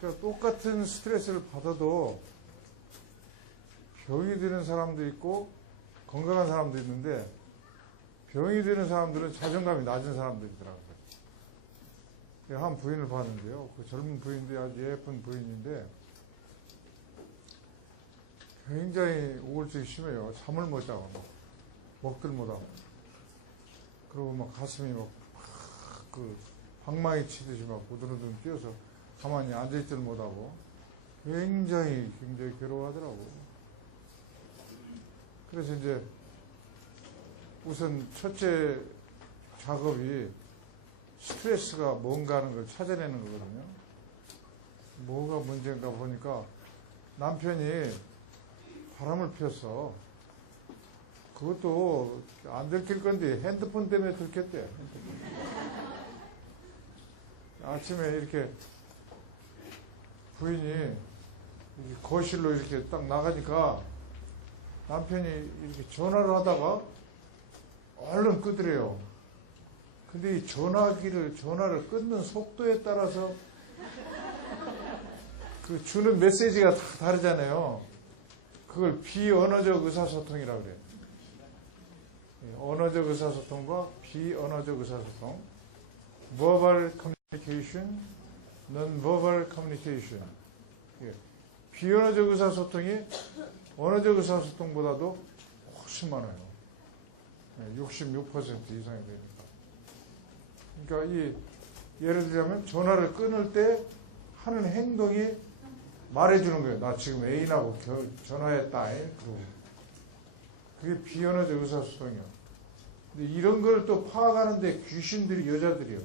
그러니까 똑같은 스트레스를 받아도 병이 드는 사람도 있고 건강한 사람도 있는데 병이 드는 사람들은 자존감이 낮은 사람들이더라고요. 한 부인을 봤는데요. 그 젊은 부인인데 아주 예쁜 부인인데 굉장히 우울증이 심해요. 잠을 못 자고 먹들 못하고 그리고 막 가슴이 막 그 방망이 치듯이 막 우두르둥 뛰어서 가만히 앉아있지를 못하고 굉장히 괴로워하더라고. 그래서 이제 우선 첫째 작업이 스트레스가 뭔가 하는 걸 찾아내는 거거든요. 뭐가 문제인가 보니까 남편이 바람을 피웠어. 그것도 안 들킬 건데 핸드폰 때문에 들켰대. 아침에 이렇게 부인이 거실로 이렇게 딱 나가니까 남편이 이렇게 전화를 하다가 얼른 끄더래요. 근데 이 전화를 끊는 속도에 따라서 그 주는 메시지가 다 다르잖아요. 그걸 비언어적 의사소통이라고 그래요. 언어적 의사소통과 비언어적 의사소통. verbal communication, non-verbal communication. 비언어적 의사소통이 언어적 의사소통보다도 훨씬 많아요. 66% 이상이 되니까. 그러니까 예를 들자면 전화를 끊을 때 하는 행동이 말해주는 거예요. 나 지금 애인하고 전화했다. 그러고. 그게 비언어적 의사소통이에요. 근데 이런 걸 또 파악하는데 귀신들이 여자들이요.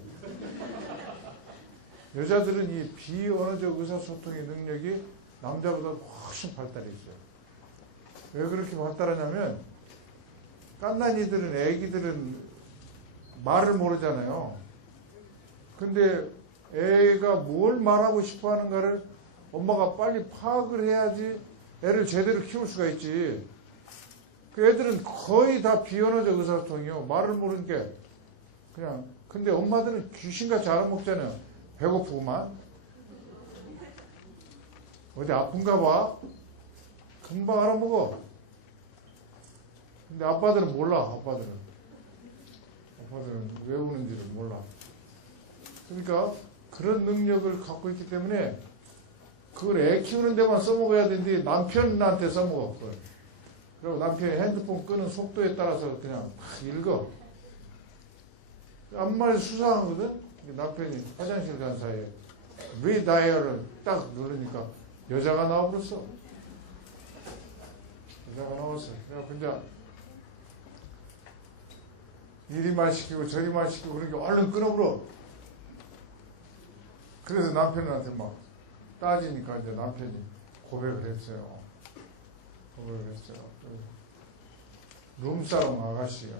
여자들은 이 비언어적 의사소통의 능력이 남자보다 훨씬 발달해 있어요. 왜 그렇게 발달하냐면 깐난이들은 애기들은 말을 모르잖아요. 근데 애가 뭘 말하고 싶어 하는가를 엄마가 빨리 파악을 해야지 애를 제대로 키울 수가 있지. 그 애들은 거의 다 비언어적 의사소통이요. 말을 모르는 게 그냥. 근데 엄마들은 귀신같이 알아먹잖아요. 배고프구만. 어디 아픈가 봐. 금방 알아먹어. 근데 아빠들은 몰라. 아빠들은 왜 우는지를 몰라. 그러니까 그런 능력을 갖고 있기 때문에 그걸 애 키우는 데만 써먹어야 되는데 남편한테 써먹어. 그걸. 그리고 남편이 핸드폰 끄는 속도에 따라서 그냥 막 읽어. 아무 말이 수상하거든? 남편이 화장실 간 사이에 리다이얼을 딱 누르니까 여자가 나와버렸어. 여자가 나왔어. 그래서 근데 이리 말 시키고 저리 말 시키고 그러니까 얼른 끊어버려. 그래서 남편한테 막 따지니까 이제 남편이 고백을 했어요. 룸사롱 아가씨야.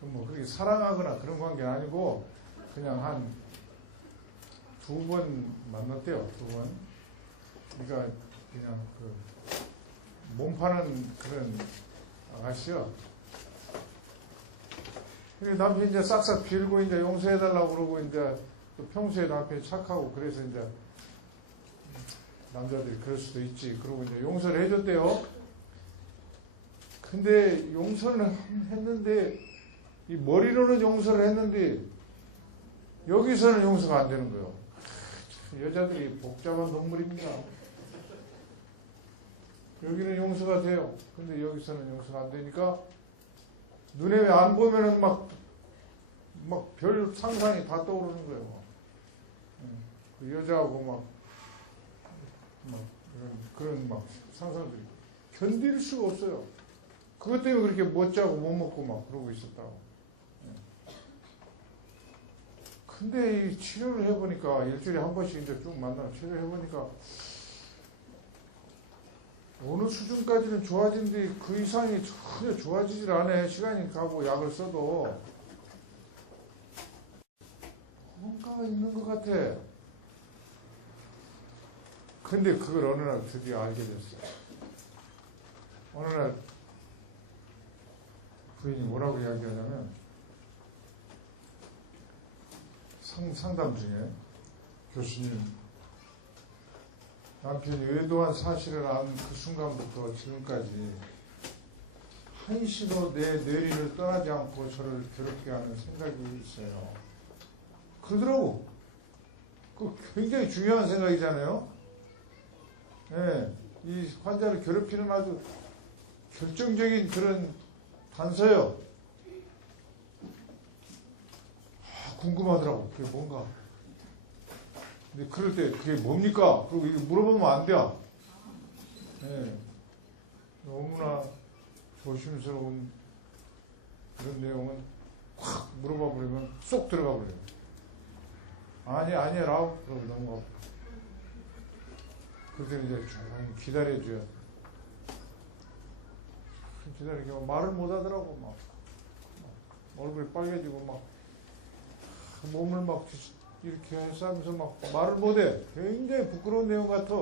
뭐 그렇게 사랑하거나 그런 관계는 아니고 그냥 한 2번 만났대요. 2번. 그러니까 그냥 그 몸 파는 그런 아가씨요. 근데 남편이 이제 싹싹 빌고 이제 용서해달라고 그러고 이제 또 평소에 남편이 착하고 그래서 이제 남자들이 그럴 수도 있지. 그러고 이제 용서를 해줬대요. 근데 용서를 했는데 이 머리로는 용서를 했는데 여기서는 용서가 안 되는 거예요. 여자들이 복잡한 동물입니다. 여기는 용서가 돼요. 근데 여기서는 용서가 안 되니까 눈에 왜 안 보면은 막 별 상상이 다 떠오르는 거예요. 그 여자하고 그런 상상들이 견딜 수가 없어요. 그것 때문에 그렇게 못 자고 못 먹고 막 그러고 있었다고. 근데 이 치료를 해보니까 일주일에 한 번씩 이제 쭉 만나서 치료를 해보니까 어느 수준까지는 좋아지는데 그 이상이 전혀 좋아지질 않아. 시간이 가고 약을 써도 뭔가가 있는 것 같아. 근데 그걸 어느 날 드디어 알게 됐어요. 어느 날 부인이 뭐라고 이야기하냐면 상담 중에 교수님, 남편이 외도한 사실을 안 그 순간부터 지금까지 한시도 내 뇌리를 떠나지 않고 저를 괴롭게 하는 생각이 있어요. 그러더라고. 그 굉장히 중요한 생각이잖아요. 예, 이 환자를 괴롭히는 아주 결정적인 그런 단서요. 궁금하더라고. 그게 뭔가. 근데 그럴 때 그게 뭡니까? 그리고 이거 물어보면 안 돼. 예, 너무나 조심스러운 그런 내용은 확 물어봐 버리면 쏙 들어가 버려요. 아니라 그러고 넘어가. 그때 이제 좀 기다려줘야 돼. 기다리고 말을 못 하더라고. 막 얼굴이 빨개지고 막 몸을 막 이렇게 해서 하면서 막 말을 못해. 굉장히 부끄러운 내용 같아.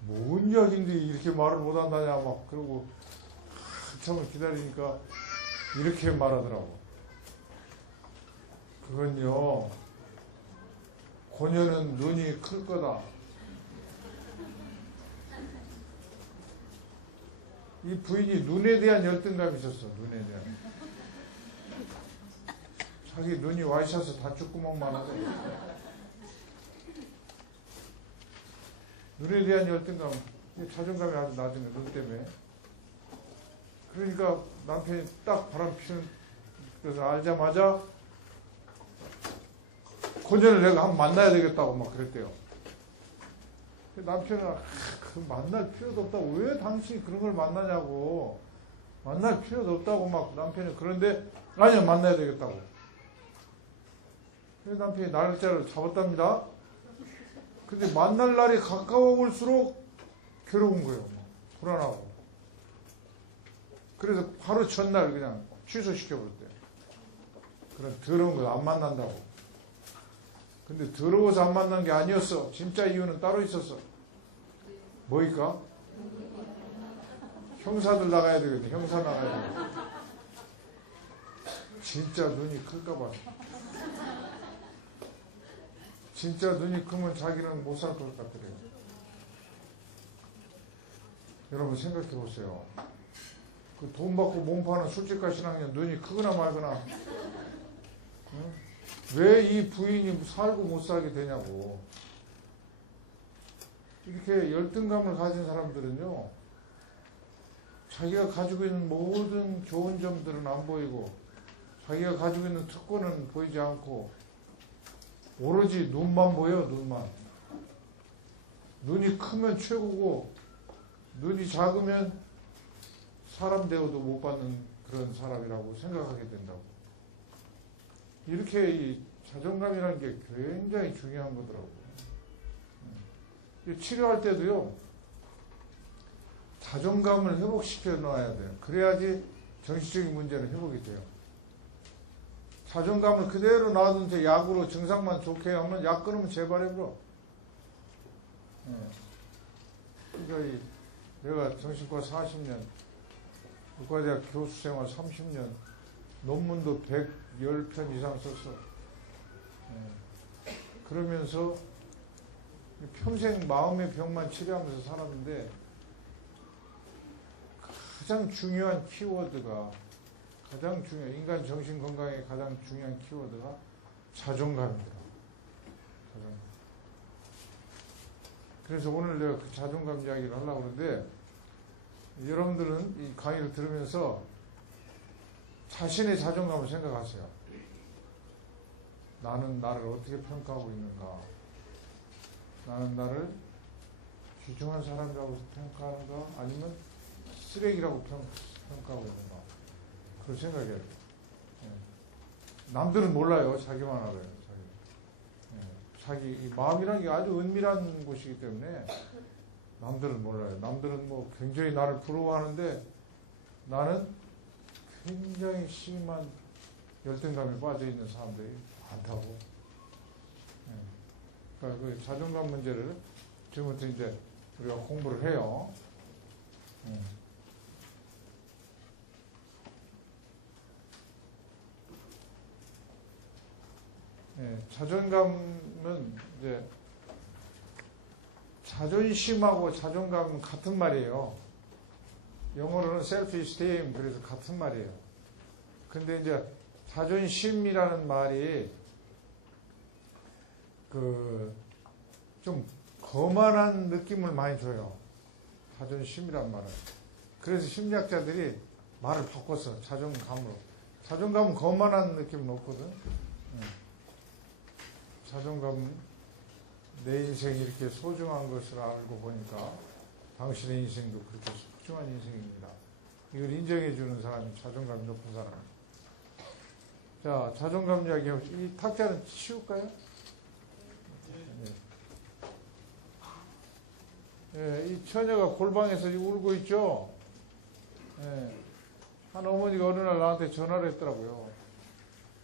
뭔 이야기인데 이렇게 말을 못한다냐 막 그러고 한참을 기다리니까 이렇게 말하더라고. 그건요, 고녀는 눈이 클 거다. 이 부인이 눈에 대한 열등감이 있었어. 눈에 대한. 자기 눈이 와이셔서 다쭈구멍만 하고. 눈에 대한 열등감, 자존감이 아주 낮은 거야, 눈 때문에. 그러니까 남편이 딱 바람 피는, 그래서 알자마자 고전을 내가 한번 만나야 되겠다고 막 그랬대요. 남편은 그 만날 필요도 없다고, 왜 당신이 그런 걸 만나냐고, 만날 필요도 없다고 막 남편이 그런데 아니야 만나야 되겠다고. 그래서 남편이 날짜를 잡았답니다. 근데 만날 날이 가까워 올수록 괴로운 거예요. 불안하고. 그래서 바로 전날 그냥 취소시켜버렸대요. 그런 더러운 거 안 만난다고. 근데 더러워서 안 만난 게 아니었어. 진짜 이유는 따로 있었어. 뭐일까? 형사들 나가야 되거든. 형사 나가야 돼. 진짜 눈이 클까봐. 진짜 눈이 크면 자기는 못 살 것 같더래요. 여러분 생각해 보세요. 그 돈 받고 몸 파는 술집가 신앙년 눈이 크거나 말거나, 응? 왜 이 부인이 살고 못 살게 되냐고. 이렇게 열등감을 가진 사람들은요, 자기가 가지고 있는 모든 좋은 점들은 안 보이고 자기가 가지고 있는 특권은 보이지 않고 오로지 눈만 보여. 눈만. 눈이 크면 최고고 눈이 작으면 사람 대우도 못 받는 그런 사람이라고 생각하게 된다고. 이렇게 이 자존감이라는 게 굉장히 중요한 거더라고요. 치료할 때도요, 자존감을 회복시켜 놔야 돼요. 그래야지 정신적인 문제는 회복이 돼요. 자존감을 그대로 놔둔 채 약으로 증상만 좋게 하면 약 끊으면 재발해버려. 그러니까 내가 정신과 40년, 의과대학 교수생활 30년, 논문도 110편 이상 썼어. 그러면서 평생 마음의 병만 치료하면서 살았는데 가장 중요한 키워드가, 인간 정신 건강의 가장 중요한 키워드가 자존감입니다. 자존감. 그래서 오늘 내가 그 자존감 이야기를 하려고 하는데, 여러분들은 이 강의를 들으면서 자신의 자존감을 생각하세요. 나는 나를 어떻게 평가하고 있는가? 나는 나를 귀중한 사람이라고 평가하는가? 아니면 쓰레기라고 평가하고 있는가? 그걸 생각해야 돼요. 남들은 몰라요. 자기만 알아요. 자기 마음이라는 게 아주 은밀한 곳이기 때문에 남들은 몰라요. 남들은 뭐 굉장히 나를 부러워하는데 나는 굉장히 심한 열등감에 빠져 있는 사람들이 많다고. 그러니까 그 자존감 문제를 지금부터 이제 우리가 공부를 해요. 자존감은 이제 자존심하고 자존감은 같은 말이에요. 영어로는 self-esteem, 그래서 같은 말이에요. 근데 이제 자존심이라는 말이 좀 거만한 느낌을 많이 줘요. 자존심이란 말은. 그래서 심리학자들이 말을 바꿨어. 자존감으로. 자존감은 거만한 느낌은 없거든. 자존감은 내 인생이 이렇게 소중한 것을 알고 보니까 당신의 인생도 그렇게 소중한 인생입니다. 이걸 인정해주는 사람이 자존감이 높은 사람입니다. 자, 자존감 이야기하고, 이 탁자는 치울까요? 네. 네, 이 처녀가 골방에서 울고 있죠? 네. 한 어머니가 어느 날 나한테 전화를 했더라고요.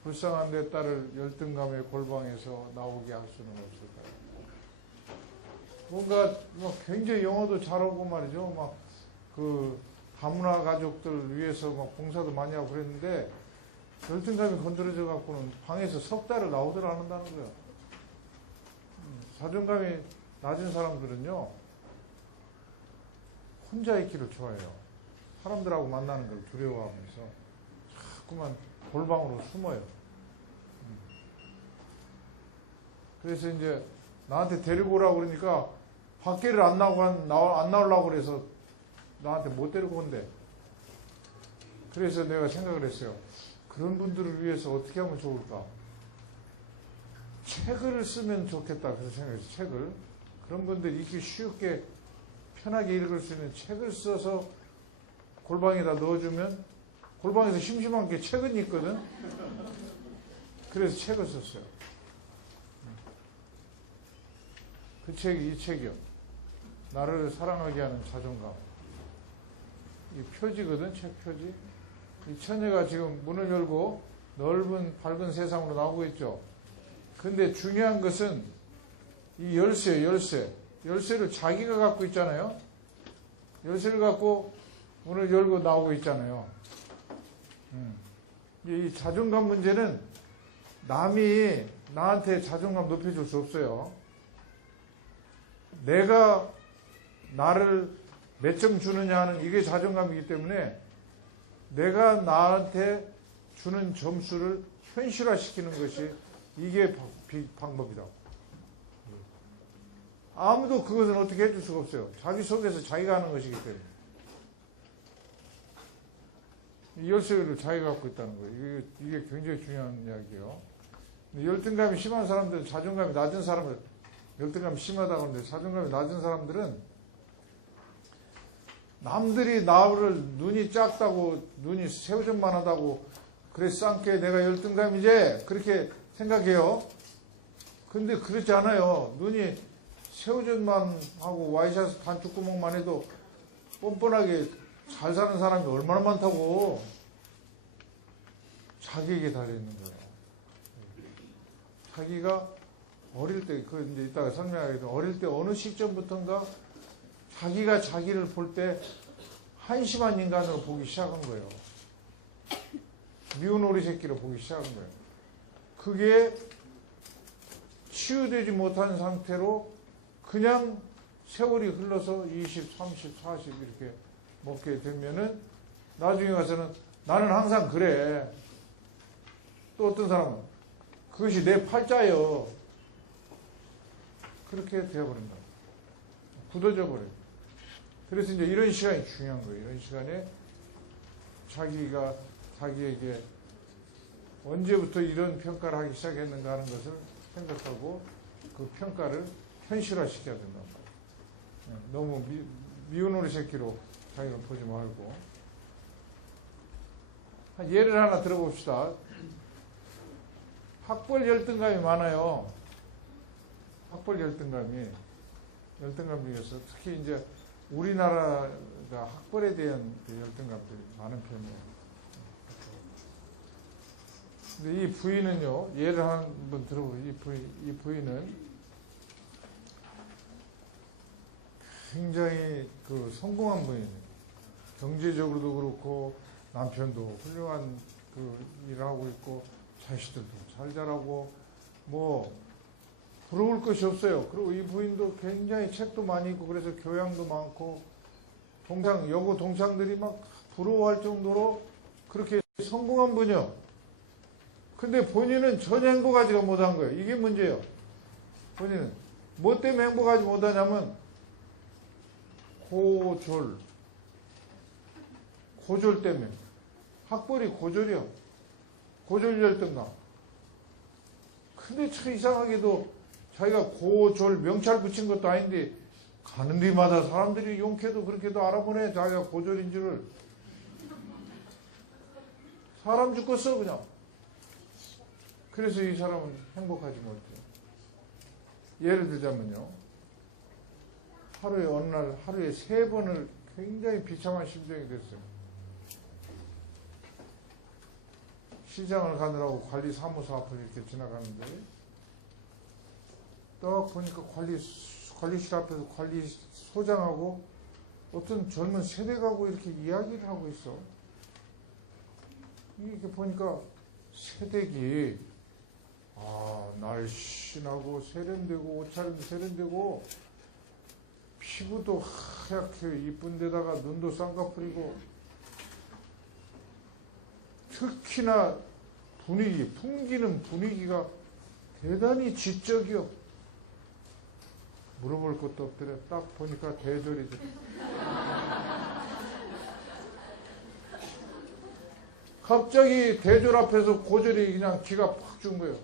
불쌍한 내 딸을 열등감의 골방에서 나오게 할 수는 없을까요? 뭔가 굉장히 영어도 잘하고 말이죠. 막 다문화 가족들 위해서 막 봉사도 많이 하고 그랬는데 열등감이 건드려져 갖고는 방에서 석 달을 나오더라 안 한다는 거예요. 자존감이 낮은 사람들은요, 혼자 있기를 좋아해요. 사람들하고 만나는 걸 두려워하면서 자꾸만 골방으로 숨어요. 그래서 이제 나한테 데리고 오라고 그러니까 밖에를 안 나오려고 그래서 나한테 못 데리고 온대. 그래서 내가 생각을 했어요. 그런 분들을 위해서 어떻게 하면 좋을까? 책을 쓰면 좋겠다. 그래서 생각했어요. 책을. 그런 분들이 읽기 쉽게 편하게 읽을 수 있는 책을 써서 골방에다 넣어주면 골방에서 심심한 게 책은 있거든. 그래서 책을 썼어요. 그 책이 이 책이요. 나를 사랑하게 하는 자존감. 이 표지거든, 책 표지. 이 처녀가 지금 문을 열고 넓은 밝은 세상으로 나오고 있죠. 근데 중요한 것은 이 열쇠예요, 열쇠. 열쇠를 자기가 갖고 있잖아요. 열쇠를 갖고 문을 열고 나오고 있잖아요. 이 자존감 문제는 남이 나한테 자존감 높여줄 수 없어요. 내가 나를 몇 점 주느냐 하는 이게 자존감이기 때문에 내가 나한테 주는 점수를 현실화시키는 것이 이게 방법이다. 아무도 그것은 어떻게 해줄 수가 없어요. 자기 속에서 자기가 하는 것이기 때문에. 이 열쇠를 자기가 갖고 있다는 거예요. 이게 굉장히 중요한 이야기예요. 열등감이 심한 사람들은, 자존감이 낮은 사람들, 열등감이 심하다고 하는데 자존감이 낮은 사람들은 남들이 나를 눈이 작다고, 눈이 새우젓만하다고 그래 쌍께 내가 열등감이지 그렇게 생각해요. 근데 그렇지 않아요. 눈이 새우젓만 하고 와이셔츠 반쪽구멍만 해도 뻔뻔하게 잘 사는 사람이 얼마나 많다고. 자기에게 달려있는 거예요. 자기가 어릴 때, 이제 이따가 설명하겠지만, 어릴 때 어느 시점부터인가 자기가 자기를 볼 때 한심한 인간으로 보기 시작한 거예요. 미운 오리 새끼로 보기 시작한 거예요. 그게 치유되지 못한 상태로 그냥 세월이 흘러서 20, 30, 40 이렇게 먹게 되면은 나중에 가서는 나는 항상 그래. 또 어떤 사람은 그것이 내 팔자예요. 그렇게 되어버린다. 굳어져 버려요. 그래서 이제 이런 시간이 중요한 거예요. 이런 시간에 자기가 자기에게 언제부터 이런 평가를 하기 시작했는가 하는 것을 생각하고 그 평가를 현실화시켜야 된다. 너무 미운 오리 새끼로 자기가 보지 말고. 예를 하나 들어봅시다. 학벌 열등감이 많아요. 학벌 열등감이 중에서 특히 이제 우리나라가 학벌에 대한 열등감들이 많은 편이에요. 근데 이 부인은요, 예를 한번 들어보세요. 이 부인은 굉장히 성공한 부인이에요. 경제적으로도 그렇고 남편도 훌륭한 일을 하고 있고 자식들도 잘 자라고 부러울 것이 없어요. 그리고 이 부인도 굉장히 책도 많이 읽고 그래서 교양도 많고 여고 동창들이 막 부러워할 정도로 그렇게 성공한 분이요. 근데 본인은 전혀 행복하지가 못한 거예요. 이게 문제예요. 본인은 뭐 때문에 행복하지 못하냐면 고졸 때문에. 학벌이 고졸이요. 고졸열등감. 근데 참 이상하게도 자기가 고졸 명찰 붙인 것도 아닌데 가는 데마다 사람들이 용케도 그렇게도 알아보네. 자기가 고졸인 줄을. 사람 죽겠어 그냥. 그래서 이 사람은 행복하지 못해요. 예를 들자면요. 어느 날 하루에 3번을 굉장히 비참한 심정이 됐어요. 시장을 가느라고 관리사무소 앞을 이렇게 지나가는데 딱 보니까 관리실 앞에서 관리소장하고 어떤 젊은 세대가고 이렇게 이야기를 하고 있어. 이렇게 보니까 세대기 날씬하고 세련되고 옷차림도 세련되고 피부도 하얗게 이쁜 데다가 눈도 쌍꺼풀이고 특히나 풍기는 분위기가 대단히 지적이요. 물어볼 것도 없더래. 딱 보니까 대졸이죠. 갑자기 대졸 앞에서 고졸이 그냥 기가 팍 준 거예요.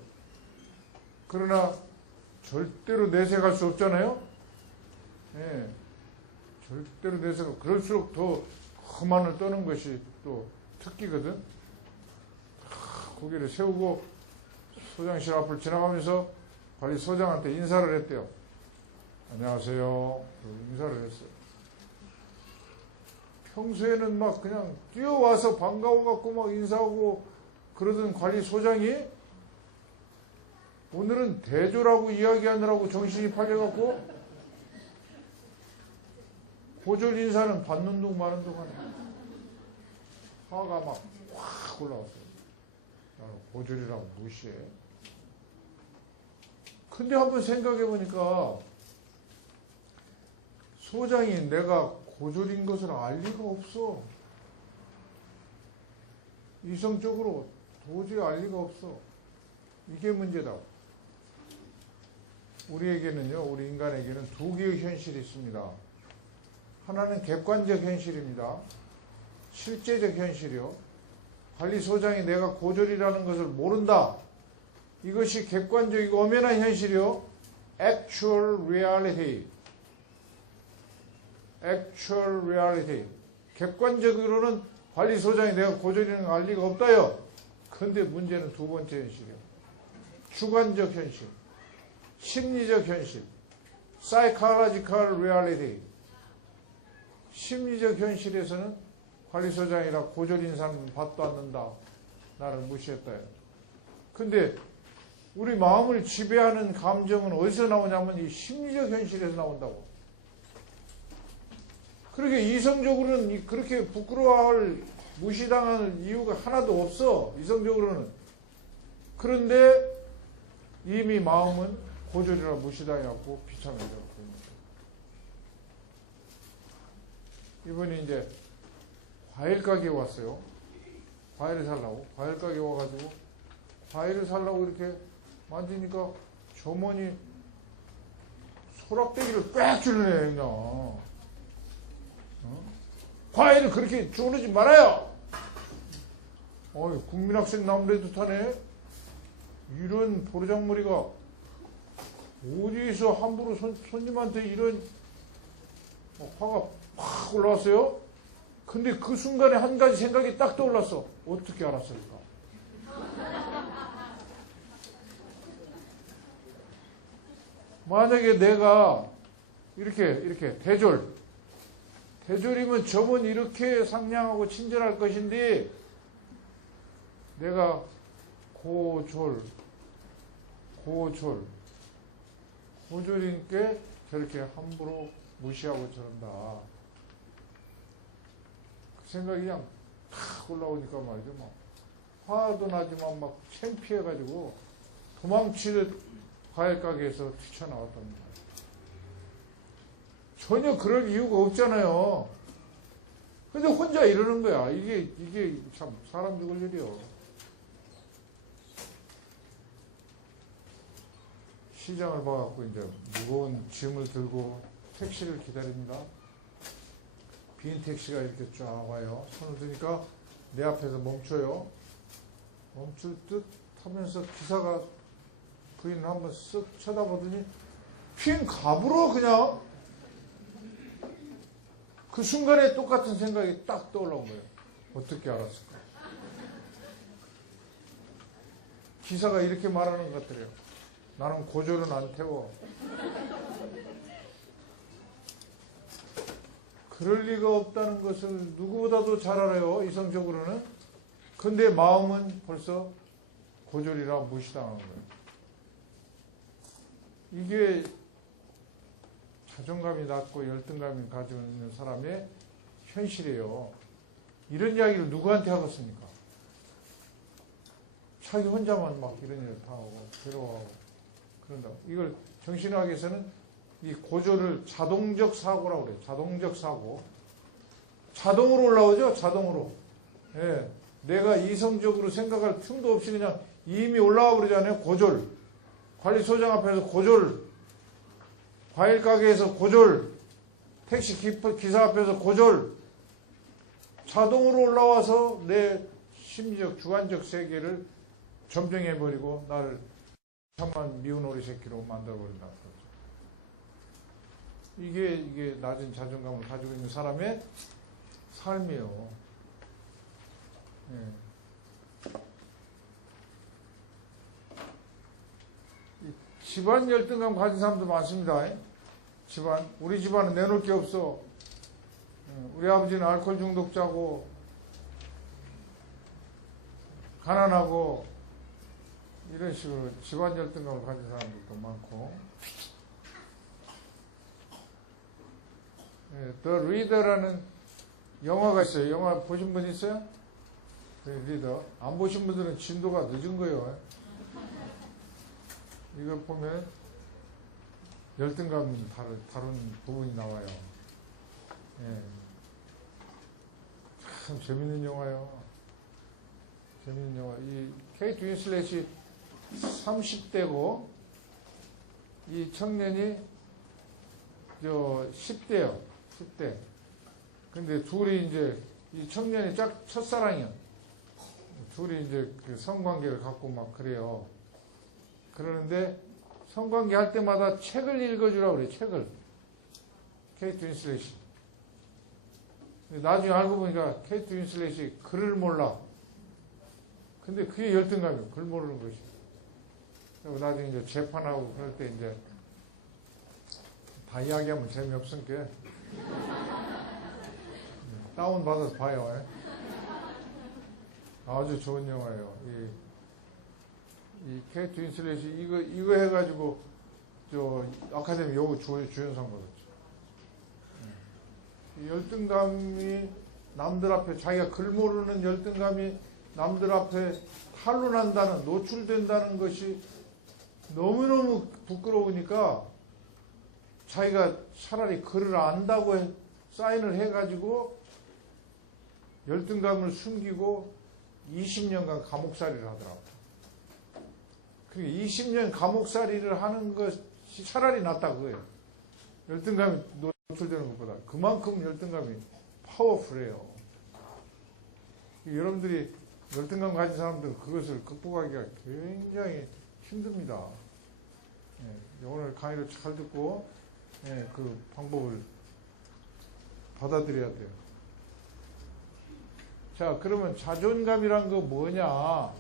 그러나 절대로 내색할 수 없잖아요. 예, 절대로 내색하고 그럴수록 더 험한을 떠는 것이 또 특기거든. 고개를 세우고 소장실 앞을 지나가면서 관리소장한테 인사를 했대요. 안녕하세요. 인사를 했어요. 평소에는 막 그냥 뛰어와서 반가워갖고 막 인사하고 그러던 관리소장이 오늘은 대졸하고 이야기하느라고 정신이 팔려갖고 고졸 인사는 받는 둥 마는 둥 하네. 화가 막 확 올라왔어요. 나는 고졸이라고 무시해. 근데 한번 생각해 보니까 소장이 내가 고졸인 것을 알 리가 없어. 이성적으로 도저히 알 리가 없어. 이게 문제다. 우리에게는요, 우리 인간에게는 두 개의 현실이 있습니다. 하나는 객관적 현실입니다. 실제적 현실이요. 관리소장이 내가 고졸이라는 것을 모른다. 이것이 객관적이고 엄연한 현실이요. Actual reality. Actual reality. 객관적으로는 관리소장이 내가 고졸이라는 걸 알 리가 없다요. 근데 문제는 두 번째 현실이요. 주관적 현실. 심리적 현실. Psychological reality. 심리적 현실에서는 관리소장이라 고졸인 사람은 받도 않는다. 나를 무시했다. 근데 우리 마음을 지배하는 감정은 어디서 나오냐면 이 심리적 현실에서 나온다고. 그렇게 이성적으로는 그렇게 부끄러워할 무시당할 이유가 하나도 없어. 이성적으로는. 그런데 이미 마음은 고졸이라 무시당해갖고 비참해져갖고. 이번에 이제 과일 가게에 왔어요. 과일을 살라고. 과일 가게에 와가지고 과일을 살라고 이렇게 만지니까 점원이 소락대기를 꽉 줄네 그냥. 과일을 그렇게 주무르지 말아요. 국민학생 나무래도 타네. 이런 보르장머리가 어디서 함부로 손님한테 이런 화가 팍 올라왔어요. 근데 그 순간에 한 가지 생각이 딱 떠올랐어. 어떻게 알았을까? 만약에 내가 이렇게 대졸이면 저분 이렇게 상냥하고 친절할 것인데 내가 고졸인 게 저렇게 함부로 무시하고 저런다. 그 생각이 그냥 탁 올라오니까 말이죠. 막 화도 나지만 막 창피해가지고 도망치듯 과일 가게에서 뛰쳐나왔답니다. 전혀 그럴 이유가 없잖아요. 근데 혼자 이러는 거야. 이게 참 사람 죽을 일이요. 시장을 봐갖고 이제 무거운 짐을 들고 택시를 기다립니다. 빈 택시가 이렇게 쫙 와요. 손을 드니까 내 앞에서 멈춰요. 멈출 듯 하면서 기사가 부인을 한번 쓱 쳐다보더니 핑 가불어 그냥. 그 순간에 똑같은 생각이 딱 떠올라온 거예요. 어떻게 알았을까? 기사가 이렇게 말하는 것 같더래요. 나는 고졸은 안 태워. 그럴 리가 없다는 것을 누구보다도 잘 알아요. 이성적으로는. 근데 마음은 벌써 고졸이라 무시당하는 거예요. 이게 자존감이 낮고 열등감이 가지고 있는 사람의 현실이에요. 이런 이야기를 누구한테 하겠습니까? 자기 혼자만 막 이런 일을 다 하고 괴로워하고 그런다고. 이걸 정신의학에서는 이 고졸을 자동적 사고라고 그래요. 자동적 사고. 자동으로 올라오죠? 자동으로. 예. 내가 이성적으로 생각할 틈도 없이 그냥 이미 올라와 버리잖아요. 고졸. 관리소장 앞에서 고졸. 과일 가게에서 고졸. 택시 기사 앞에서 고졸. 자동으로 올라와서 내 심리적, 주관적 세계를 점령해버리고 나를 참한 미운 오리 새끼로 만들어버린다는 거죠. 이게 낮은 자존감을 가지고 있는 사람의 삶이에요. 예. 집안 열등감 가진 사람도 많습니다. 집안. 우리 집안은 내놓을 게 없어. 우리 아버지는 알코올 중독자고 가난하고 이런 식으로 집안 열등감을 가진 사람들도 많고. The Reader라는 영화가 있어요. 영화 보신 분 있어요? 리더. 안 보신 분들은 진도가 늦은 거예요. 이걸 보면 열등감 다룬 부분이 나와요. 예. 참 재밌는 영화예요. 재밌는 영화. 이 케이트 윈슬렛이 30대고 이 청년이 10대요. 10대. 근데 둘이 이제 이 청년이 첫사랑이요. 둘이 이제 그 성관계를 갖고 막 그래요. 그러는데 성관계 할 때마다 책을 읽어주라고 그래요. 책을. 케이트 윈슬렛이. 나중에 알고 보니까 케이트 윈슬렛이 글을 몰라. 근데 그게 열등감이에요. 글 모르는 것이. 그리고 나중에 이제 재판하고 그럴 때 이제 다 이야기하면 재미없으니까 다운 받아서 봐요. 아주 좋은 영화예요. 이 케이트 윈슬렛이 이거 해가지고 아카데미 여우 주연상 받았죠. 이 열등감이 남들 앞에 자기가 글 모르는 열등감이 남들 앞에 탄로난다는 노출된다는 것이 너무너무 부끄러우니까 자기가 차라리 글을 안다고 사인을 해가지고 열등감을 숨기고 20년간 감옥살이를 하더라고요. 그러니까 20년 감옥살이를 하는 것이 차라리 낫다 그거예요. 열등감이 노출되는 것보다. 그만큼 열등감이 파워풀해요. 여러분들이 열등감 가진 사람들은 그것을 극복하기가 굉장히 힘듭니다. 예, 오늘 강의를 잘 듣고 그 방법을 받아들여야 돼요. 자, 그러면 자존감이란 거 뭐냐?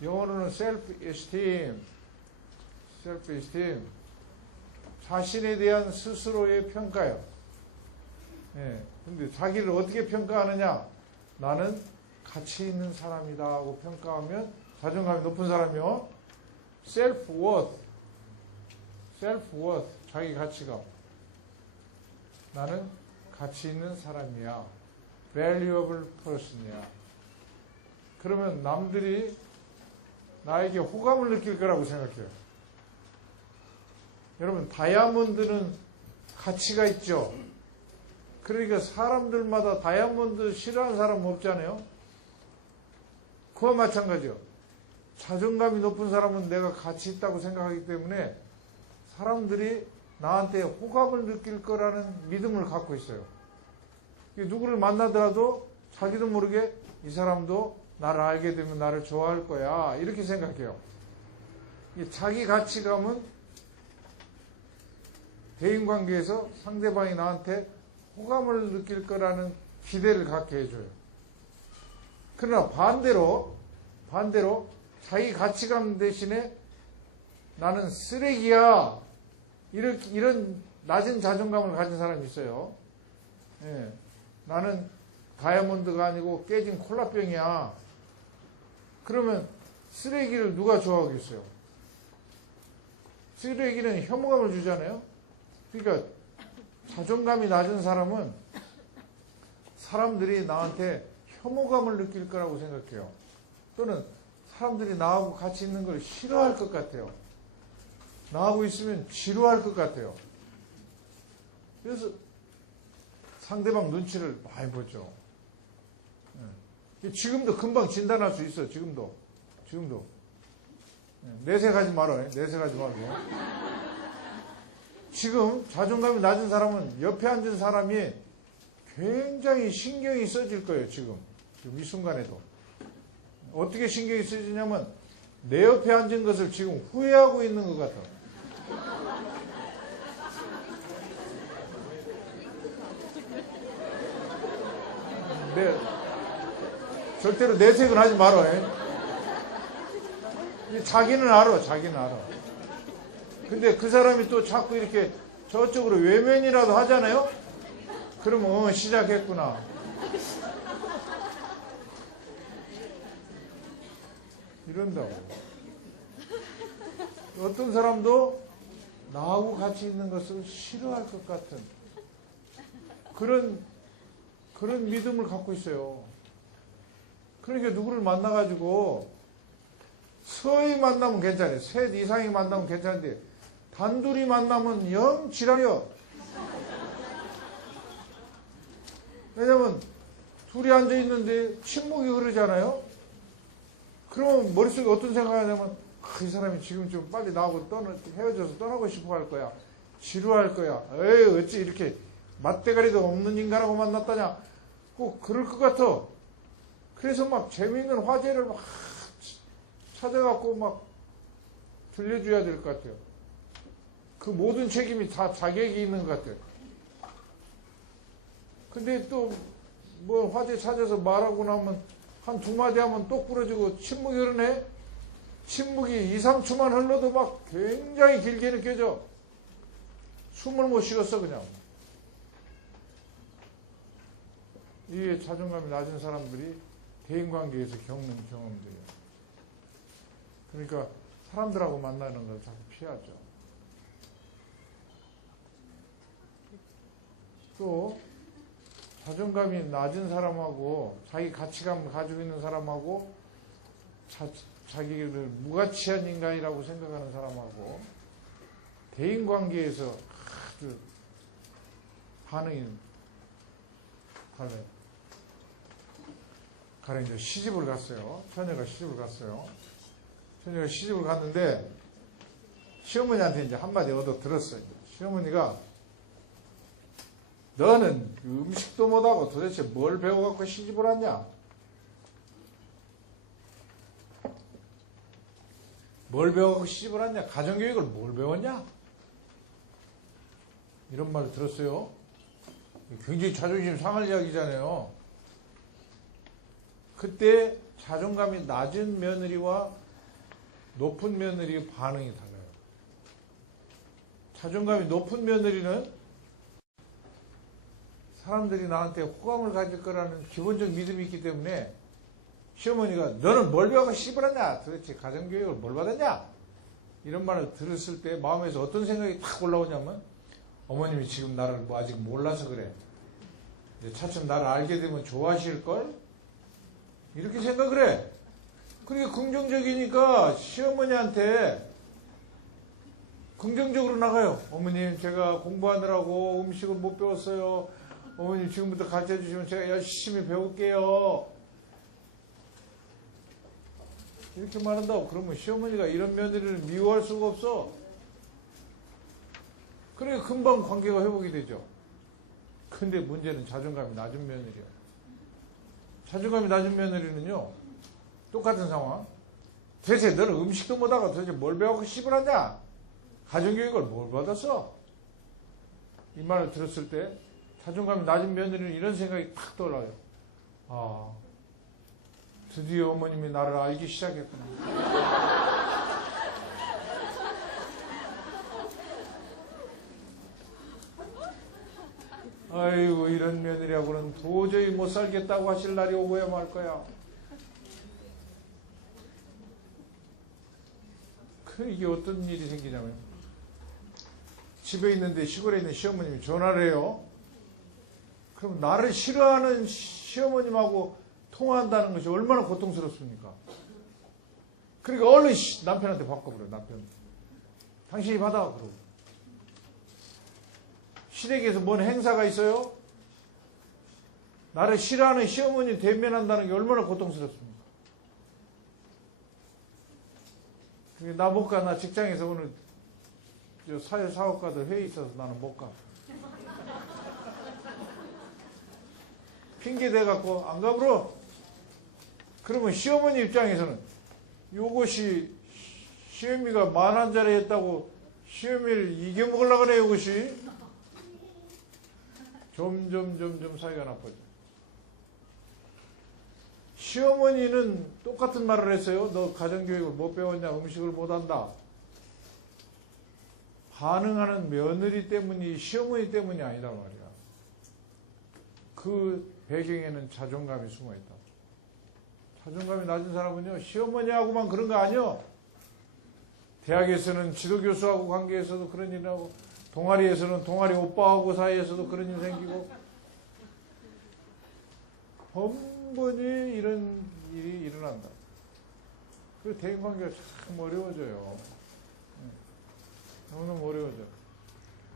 영어로는 self-esteem. self-esteem. 자신에 대한 스스로의 평가요. 예, 근데 자기를 어떻게 평가하느냐? 나는 가치 있는 사람이다 하고 평가하면 자존감이 높은 사람이요. self-worth. self-worth. 자기 가치가. 나는 가치 있는 사람이야. valuable person이야. 그러면 남들이 나에게 호감을 느낄 거라고 생각해요. 여러분, 다이아몬드는 가치가 있죠. 그러니까 사람들마다 다이아몬드 싫어하는 사람 없잖아요. 그와 마찬가지요. 자존감이 높은 사람은 내가 가치 있다고 생각하기 때문에 사람들이 나한테 호감을 느낄 거라는 믿음을 갖고 있어요. 누구를 만나더라도 자기도 모르게 이 사람도 나를 알게 되면 나를 좋아할 거야, 이렇게 생각해요. 자기 가치감은 대인관계에서 상대방이 나한테 호감을 느낄 거라는 기대를 갖게 해줘요. 그러나 반대로 자기 가치감 대신에 나는 쓰레기야, 이런 낮은 자존감을 가진 사람이 있어요. 예, 나는 다이아몬드가 아니고 깨진 콜라병이야. 그러면 쓰레기를 누가 좋아하겠어요? 쓰레기는 혐오감을 주잖아요. 그러니까 자존감이 낮은 사람은 사람들이 나한테 혐오감을 느낄 거라고 생각해요. 또는 사람들이 나하고 같이 있는 걸 싫어할 것 같아요. 나하고 있으면 지루할 것 같아요. 그래서 상대방 눈치를 많이 보죠. 지금도 금방 진단할 수 있어. 지금도 내색하지 말아요. 내색하지 말고. 지금 자존감이 낮은 사람은 옆에 앉은 사람이 굉장히 신경이 써질 거예요. 지금 이 순간에도. 어떻게 신경이 써지냐면 내 옆에 앉은 것을 지금 후회하고 있는 것 같아. 절대로 내색은 하지 말아요. 자기는 알아. 근데 그 사람이 또 자꾸 이렇게 저쪽으로 외면이라도 하잖아요? 그러면 시작했구나. 이런다고. 어떤 사람도 나하고 같이 있는 것을 싫어할 것 같은 그런 믿음을 갖고 있어요. 그러니까 누구를 만나가지고 서히 만나면 괜찮아요. 셋 이상이 만나면 괜찮은데 단둘이 만나면 영 지랄이요. 왜냐면 둘이 앉아있는데 침묵이 흐르잖아요. 그러면 머릿속에 어떤 생각이 하냐면 이 사람이 지금 좀 빨리 나하고 헤어져서 떠나고 싶어 할 거야. 지루할 거야. 에이 어찌 이렇게 맛대가리도 없는 인간하고 만났다냐. 꼭 그럴 것 같아. 그래서 막 재미있는 화제를 막 찾아갖고 막 들려줘야 될 것 같아요. 그 모든 책임이 다 자기에게 있는 것 같아요. 근데 또 뭐 화제 찾아서 말하고 나면 한 두 마디 하면 똑 부러지고 침묵이 흐르네. 침묵이 2, 3초만 흘러도 막 굉장히 길게 느껴져. 숨을 못 쉬었어 그냥. 이게 자존감이 낮은 사람들이 대인관계에서 겪는 경험들이에요. 그러니까 사람들하고 만나는 걸 자꾸 피하죠. 또 자존감이 낮은 사람하고 자기 가치감을 가지고 있는 사람하고 자기를 무가치한 인간이라고 생각하는 사람하고 대인관계에서 아주 반응이 달라요. 가령 이제 시집을 갔어요. 처녀가 시집을 갔는데 시어머니한테 이제 한마디 얻어 들었어요. 시어머니가 너는 음식도 못하고 도대체 뭘 배워갖고 시집을 왔냐? 뭘 배워갖고 시집을 왔냐? 가정교육을 뭘 배웠냐? 이런 말을 들었어요. 굉장히 자존심 상할 이야기잖아요. 그때 자존감이 낮은 며느리와 높은 며느리의 반응이 달라요. 자존감이 높은 며느리는 사람들이 나한테 호감을 가질 거라는 기본적 믿음이 있기 때문에 시어머니가 너는 뭘 배워서 씹으랬냐? 도대체 가정교육을 뭘 받았냐? 이런 말을 들었을 때 마음에서 어떤 생각이 탁 올라오냐면 어머님이 지금 나를 뭐 아직 몰라서 그래. 차츰 나를 알게 되면 좋아하실걸? 이렇게 생각을 해. 그러니까 긍정적이니까 시어머니한테 긍정적으로 나가요. 어머님, 제가 공부하느라고 음식을 못 배웠어요. 어머님, 지금부터 가르쳐 주시면 제가 열심히 배울게요. 이렇게 말한다고. 그러면 시어머니가 이런 며느리를 미워할 수가 없어. 그러니까 금방 관계가 회복이 되죠. 근데 문제는 자존감이 낮은 며느리야. 자존감이 낮은 며느리는요, 똑같은 상황. 대체 너는 음식도 못하고 도대체 뭘 배워서 씹으라냐? 가정교육을 뭘 받았어? 이 말을 들었을 때 자존감이 낮은 며느리는 이런 생각이 탁 떠올라요. 아, 드디어 어머님이 나를 알기 시작했구나. 아이고, 이런 며느리하고는 도저히 못 살겠다고 하실 날이 오고야 말 거야. 이게 어떤 일이 생기냐면, 집에 있는데 시골에 있는 시어머님이 전화를 해요. 그럼 나를 싫어하는 시어머님하고 통화한다는 것이 얼마나 고통스럽습니까? 그러니까 얼른 남편한테 바꿔버려요. 남편, 당신이 받아. 그러고 시댁에서 뭔 행사가 있어요? 나를 싫어하는 시어머니 대면한다는 게 얼마나 고통스럽습니까? 나 못 가. 나 직장에서 오늘 사회사업가들 회의 있어서 나는 못 가. 핑계 대갖고 안 가버려. 그러면 시어머니 입장에서는 요것이 시어미가 말 한 자리 했다고 시어미를 이겨먹으려고 그래. 요것이 점점 사이가 나빠져. 시어머니는 똑같은 말을 했어요. 너 가정교육을 못 배웠냐? 음식을 못한다. 반응하는 며느리 때문이 시어머니 때문이 아니란 말이야. 그 배경에는 자존감이 숨어있다. 자존감이 낮은 사람은요, 시어머니하고만 그런 거 아니요. 대학에서는 지도교수하고 관계에서도 그런 일 하고, 동아리에서는 동아리 오빠하고 사이에서도 그런 일 생기고, 번번이 이런 일이 일어난다. 그래서 대인관계가 참 어려워져요. 너무너무 어려워져.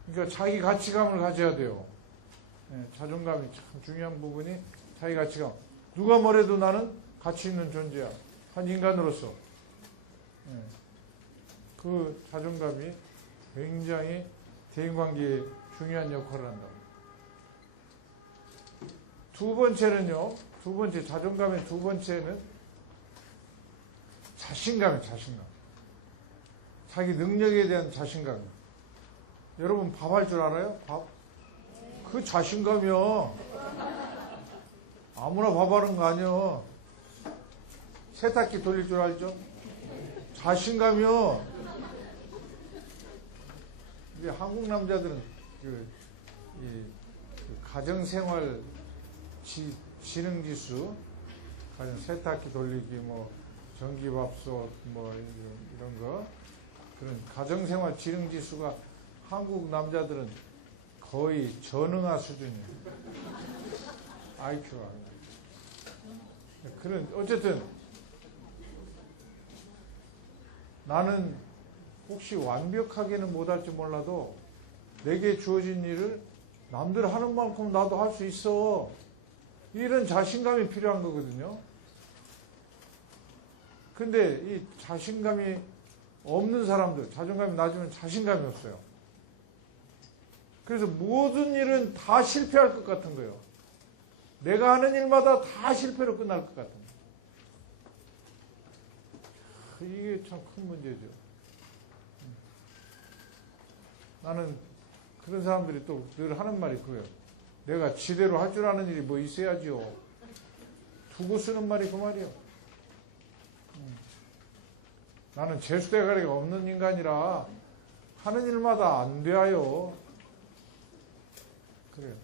그러니까 자기 가치감을 가져야 돼요. 자존감이 참 중요한 부분이 자기 가치감. 누가 뭐래도 나는 가치 있는 존재야. 한 인간으로서. 그 자존감이 굉장히 대인관계에 중요한 역할을 한다. 두 번째는요, 자존감의 두 번째는 자신감이에요, 자신감. 자기 능력에 대한 자신감. 여러분, 밥 할 줄 알아요? 밥? 그 자신감이요. 아무나 밥 하는 거 아니요. 세탁기 돌릴 줄 알죠? 자신감이요. 이제 한국 남자들은 그 가정생활 지능지수, 가정 세탁기 돌리기, 뭐 전기밥솥, 뭐 이런 거, 그런 가정생활 지능지수가 한국 남자들은 거의 전응아 수준이에요. IQ가. 그런 어쨌든 나는 혹시 완벽하게는 못할지 몰라도 내게 주어진 일을 남들 하는 만큼 나도 할 수 있어. 이런 자신감이 필요한 거거든요. 근데 이 자신감이 없는 사람들, 자존감이 낮으면 자신감이 없어요. 그래서 모든 일은 다 실패할 것 같은 거예요. 내가 하는 일마다 다 실패로 끝날 것 같은 거예요. 이게 참 큰 문제죠. 나는 그런 사람들이 또 늘 하는 말이 그거예요. 내가 지대로 할 줄 아는 일이 뭐 있어야지요. 두고 쓰는 말이 그 말이에요. 나는 재수대가리가 없는 인간이라 하는 일마다 안 돼요. 그래요.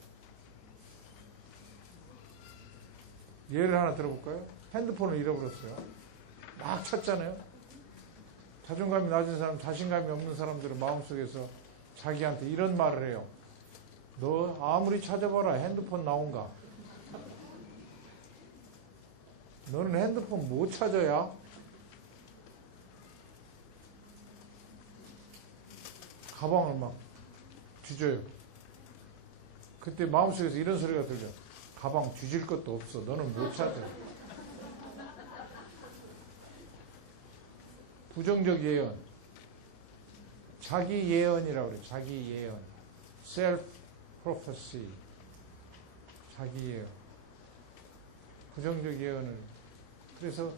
예를 하나 들어볼까요? 핸드폰을 잃어버렸어요. 막 찾잖아요. 자존감이 낮은 사람, 자신감이 없는 사람들은 마음속에서 자기한테 이런 말을 해요. 너 아무리 찾아봐라 핸드폰 나온가? 너는 핸드폰 못 찾아야? 가방을 막 뒤져요. 그때 마음속에서 이런 소리가 들려. 가방 뒤질 것도 없어. 너는 못 찾아. 부정적 예언. 자기 예언이라고 그래요. 자기 예언. self prophecy. 자기 예언. 부정적 예언을. 그래서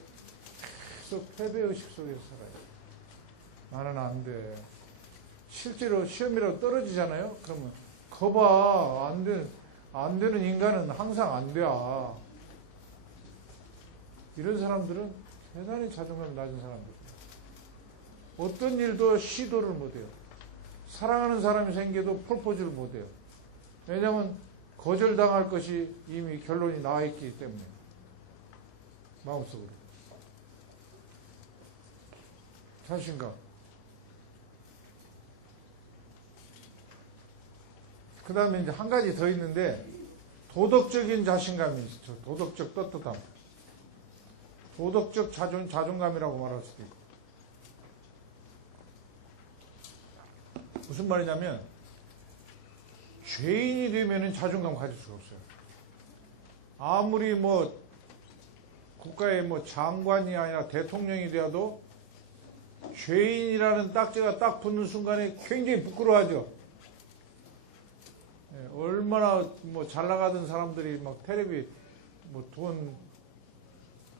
계속 패배의식 속에서 살아요. 나는 안 돼. 실제로 시험이라도 떨어지잖아요? 그러면, 거봐. 안 되는 인간은 항상 안 돼. 이런 사람들은 대단히 자존감이 낮은 사람들. 어떤 일도 시도를 못해요. 사랑하는 사람이 생겨도 프로포즈를 못해요. 왜냐하면 거절당할 것이 이미 결론이 나와 있기 때문에. 마음속으로. 자신감. 그 다음에 이제 한 가지 더 있는데, 도덕적인 자신감이 있죠. 도덕적 떳떳함. 도덕적 자존감이라고 말할 수도 있고. 무슨 말이냐면, 죄인이 되면은 자존감 가질 수가 없어요. 아무리 국가의 장관이 아니라 대통령이 되어도 죄인이라는 딱지가 딱 붙는 순간에 굉장히 부끄러워하죠. 얼마나 잘 나가던 사람들이 막 텔레비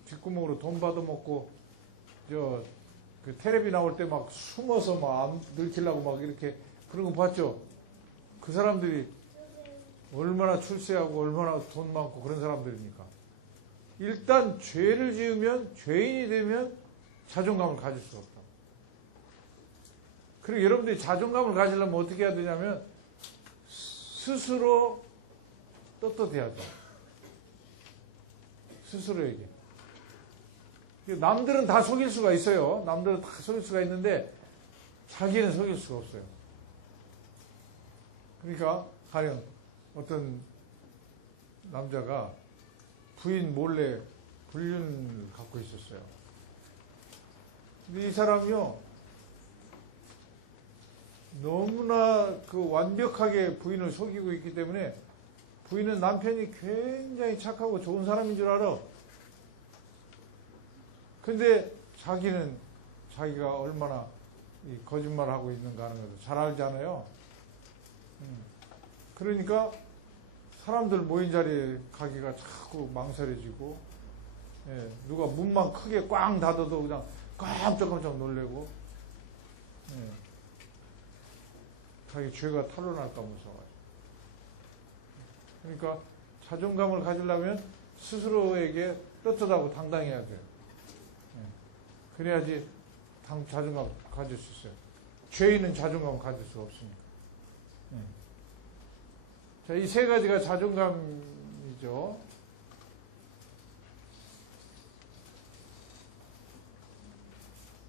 뒷구멍으로 돈 받아먹고 그 텔레비 나올 때 막 숨어서 안 들키려고 막 이렇게 그런 거 봤죠. 그 사람들이 얼마나 출세하고 얼마나 돈 많고 그런 사람들입니까? 일단 죄를 지으면 죄인이 되면 자존감을 가질 수가 없다. 그리고 여러분들이 자존감을 가지려면 어떻게 해야 되냐면 스스로 떳떳해야죠. 스스로에게. 남들은 다 속일 수가 있어요. 남들은 다 속일 수가 있는데 자기는 속일 수가 없어요. 그러니까 가령 어떤 남자가 부인 몰래 불륜을 갖고 있었어요. 근데 이 사람이요, 너무나 완벽하게 부인을 속이고 있기 때문에 부인은 남편이 굉장히 착하고 좋은 사람인 줄 알아. 근데 자기는 자기가 얼마나 거짓말하고 있는가 하는 것을 잘 알잖아요. 그러니까 사람들 모인 자리에 가기가 자꾸 망설여지고, 누가 문만 크게 꽝 닫아도 그냥 깜짝깜짝 놀래고, 자기 죄가 탄로날까 무서워요. 그러니까 자존감을 가지려면 스스로에게 떳떳하고 당당해야 돼요. 그래야지 자존감 가질 수 있어요. 죄인은 자존감을 가질 수가 없으니까. 자, 이 세 가지가 자존감이죠.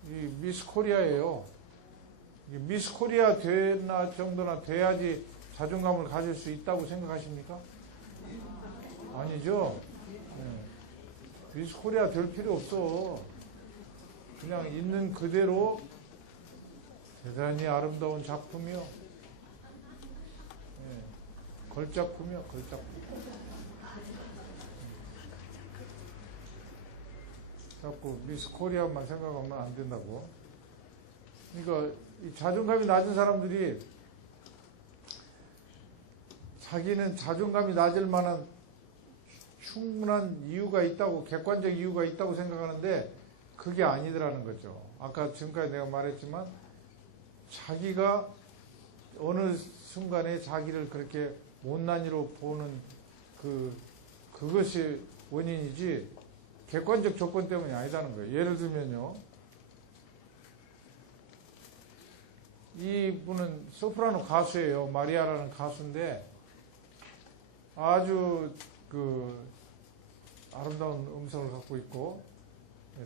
이 미스 코리아예요. 미스 코리아 되나 정도나 돼야지 자존감을 가질 수 있다고 생각하십니까? 아니죠. 미스 코리아 될 필요 없어. 그냥 있는 그대로 대단히 아름다운 작품이요. 걸작품이요, 걸작품. 자꾸 미스 코리아만 생각하면 안 된다고. 그러니까 이 자존감이 낮은 사람들이 자기는 자존감이 낮을 만한 충분한 이유가 있다고, 객관적 이유가 있다고 생각하는데 그게 아니더라는 거죠. 아까 지금까지 내가 말했지만 자기가 어느 순간에 자기를 그렇게 못난이로 보는 그것이 원인이지 객관적 조건 때문이 아니다는 거예요. 예를 들면요, 이분은 소프라노 가수예요. 마리아라는 가수인데 아주 아름다운 음성을 갖고 있고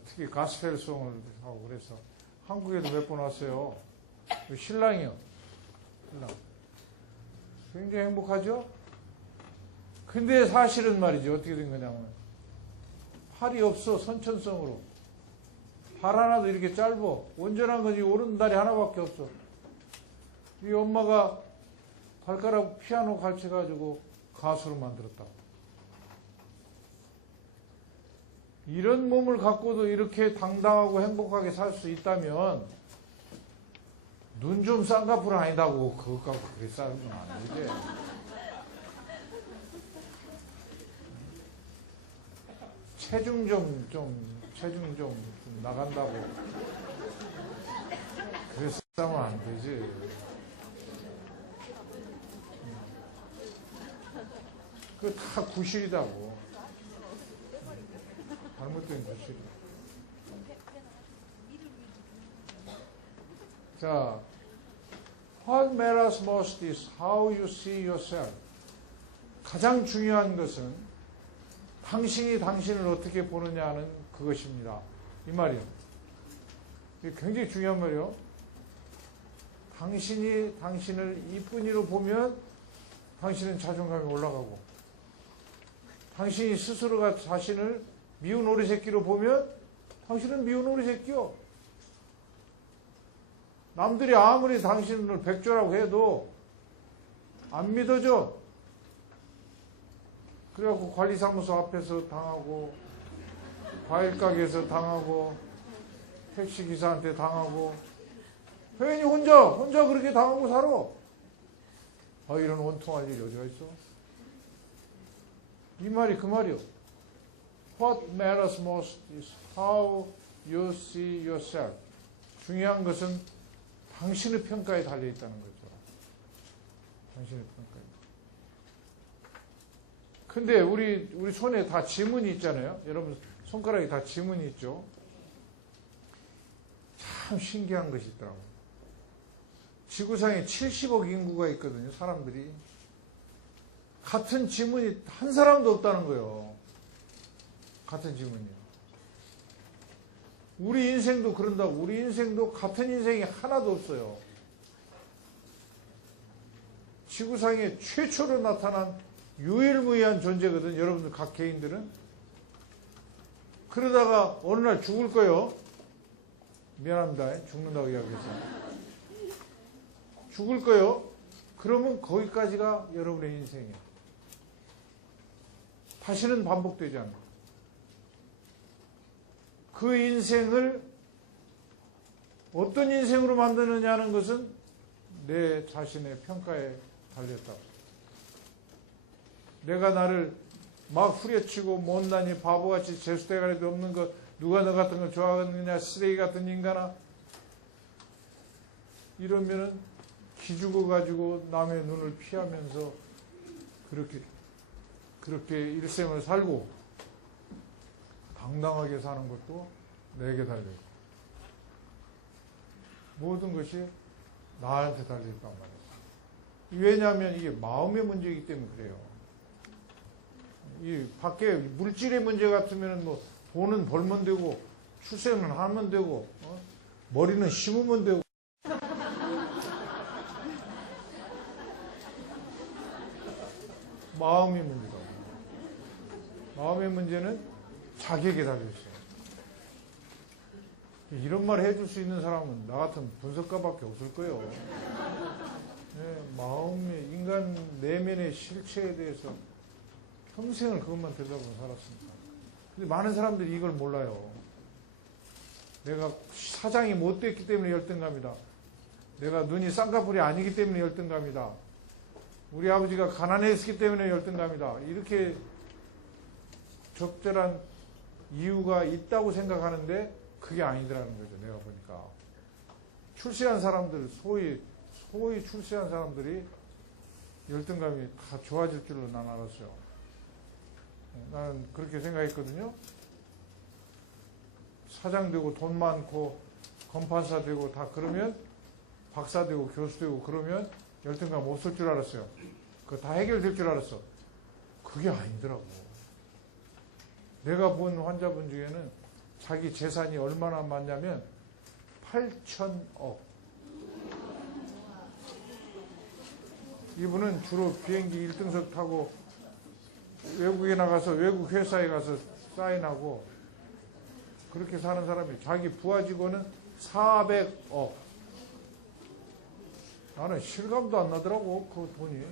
특히 가스펠송을 하고 그래서 한국에도 몇 번 왔어요. 신랑이요. 신랑. 굉장히 행복하죠? 근데 사실은 말이죠. 어떻게 된 거냐면 팔이 없어. 선천성으로. 발 하나도 이렇게 짧아. 온전한 거지 오른 다리 하나밖에 없어. 이 엄마가 발가락 피아노 가르쳐가지고 가수로 만들었다고. 이런 몸을 갖고도 이렇게 당당하고 행복하게 살 수 있다면 눈 좀 쌍꺼풀 아니다고 그것 갖고 그렇게 싸는 건 아니지. 체중 좀 나간다고 그래서 싸면 안 되지. 그거 다 구실이다고. 잘못된 구실이다. 자, what matters most is how you see yourself. 가장 중요한 것은 당신이 당신을 어떻게 보느냐는 그것입니다. 이 말이요. 이게 굉장히 중요한 말이요. 당신이 당신을 이쁜이로 보면 당신은 자존감이 올라가고, 당신이 스스로가 자신을 미운 오리새끼로 보면 당신은 미운 오리새끼요. 남들이 아무리 당신을 백조라고 해도 안 믿어줘. 그래갖고 관리사무소 앞에서 당하고, 과일가게에서 당하고, 택시기사한테 당하고, 회원이 혼자 그렇게 당하고 살아. 이런 원통할 일이 어디가 있어? 이 말이 그 말이요. What matters most is how you see yourself. 중요한 것은 당신의 평가에 달려있다는 거죠. 당신의 평가에. 근데 우리 손에 다 지문이 있잖아요. 여러분 손가락에 다 지문이 있죠. 참 신기한 것이 있더라고요. 지구상에 70억 인구가 있거든요. 사람들이. 같은 지문이 한 사람도 없다는 거예요. 같은 지문이요. 우리 인생도 그런다고. 우리 인생도 같은 인생이 하나도 없어요. 지구상에 최초로 나타난 유일무이한 존재거든. 여러분들 각 개인들은. 그러다가 어느 날 죽을 거예요. 미안합니다. 죽는다고 이야기했어요. 죽을 거예요. 그러면 거기까지가 여러분의 인생이에요. 다시는 반복되지 않아요. 그 인생을 어떤 인생으로 만드느냐는 것은 내 자신의 평가에 달렸다고. 내가 나를 막 후려치고 못나니 바보같이 재수대가리도 없는 것, 누가 너 같은 걸 좋아하느냐, 쓰레기 같은 인간아, 이러면은 기죽어가지고 남의 눈을 피하면서 그렇게 일생을 살고 당당하게 사는 것도 내게 달려있고, 모든 것이 나한테 달려있단 말이에요. 왜냐하면 이게 마음의 문제이기 때문에 그래요. 이 밖에 물질의 문제 같으면 뭐 돈은 벌면 되고, 출세는 하면 되고, 머리는 심으면 되고, 마음의 문제다. 마음의 문제는 자기에게 달려있어요. 이런 말 해줄 수 있는 사람은 나 같은 분석가밖에 없을 거예요. 네, 마음의, 인간 내면의 실체에 대해서 평생을 그것만 들여다보고 살았습니다. 근데 많은 사람들이 이걸 몰라요. 내가 사장이 못됐기 때문에 열등감이다. 내가 눈이 쌍꺼풀이 아니기 때문에 열등감이다. 우리 아버지가 가난했기 때문에 열등감이다. 이렇게 적절한 이유가 있다고 생각하는데 그게 아니더라는 거죠. 내가 보니까. 출세한 사람들, 소위 출세한 사람들이 열등감이 다 좋아질 줄로 난 알았어요. 나는 그렇게 생각했거든요. 사장 되고 돈 많고 검판사 되고 다 그러면, 박사 되고 교수 되고 그러면 열등감 없을 줄 알았어요. 그거 다 해결될 줄 알았어. 그게 아니더라고. 내가 본 환자분 중에는 자기 재산이 얼마나 많냐면 8천억. 이분은 주로 비행기 1등석 타고 외국에 나가서 외국 회사에 가서 사인하고 그렇게 사는 사람이, 자기 부하 직원은 400억. 나는 실감도 안 나더라고, 그 돈이.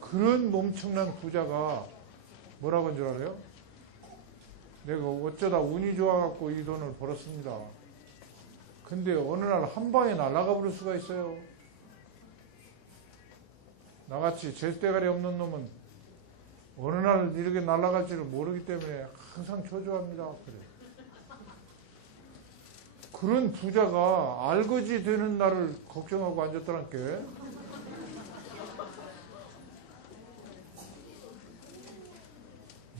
그런 엄청난 부자가 뭐라고 한 줄 알아요? 내가 어쩌다 운이 좋아갖고 이 돈을 벌었습니다. 근데 어느 날 한 방에 날아가 버릴 수가 있어요. 나같이 제수대가리 없는 놈은 어느 날 이렇게 날아갈지를 모르기 때문에 항상 초조합니다. 그래. 그런 부자가 알거지 되는 날을 걱정하고 앉았더란께.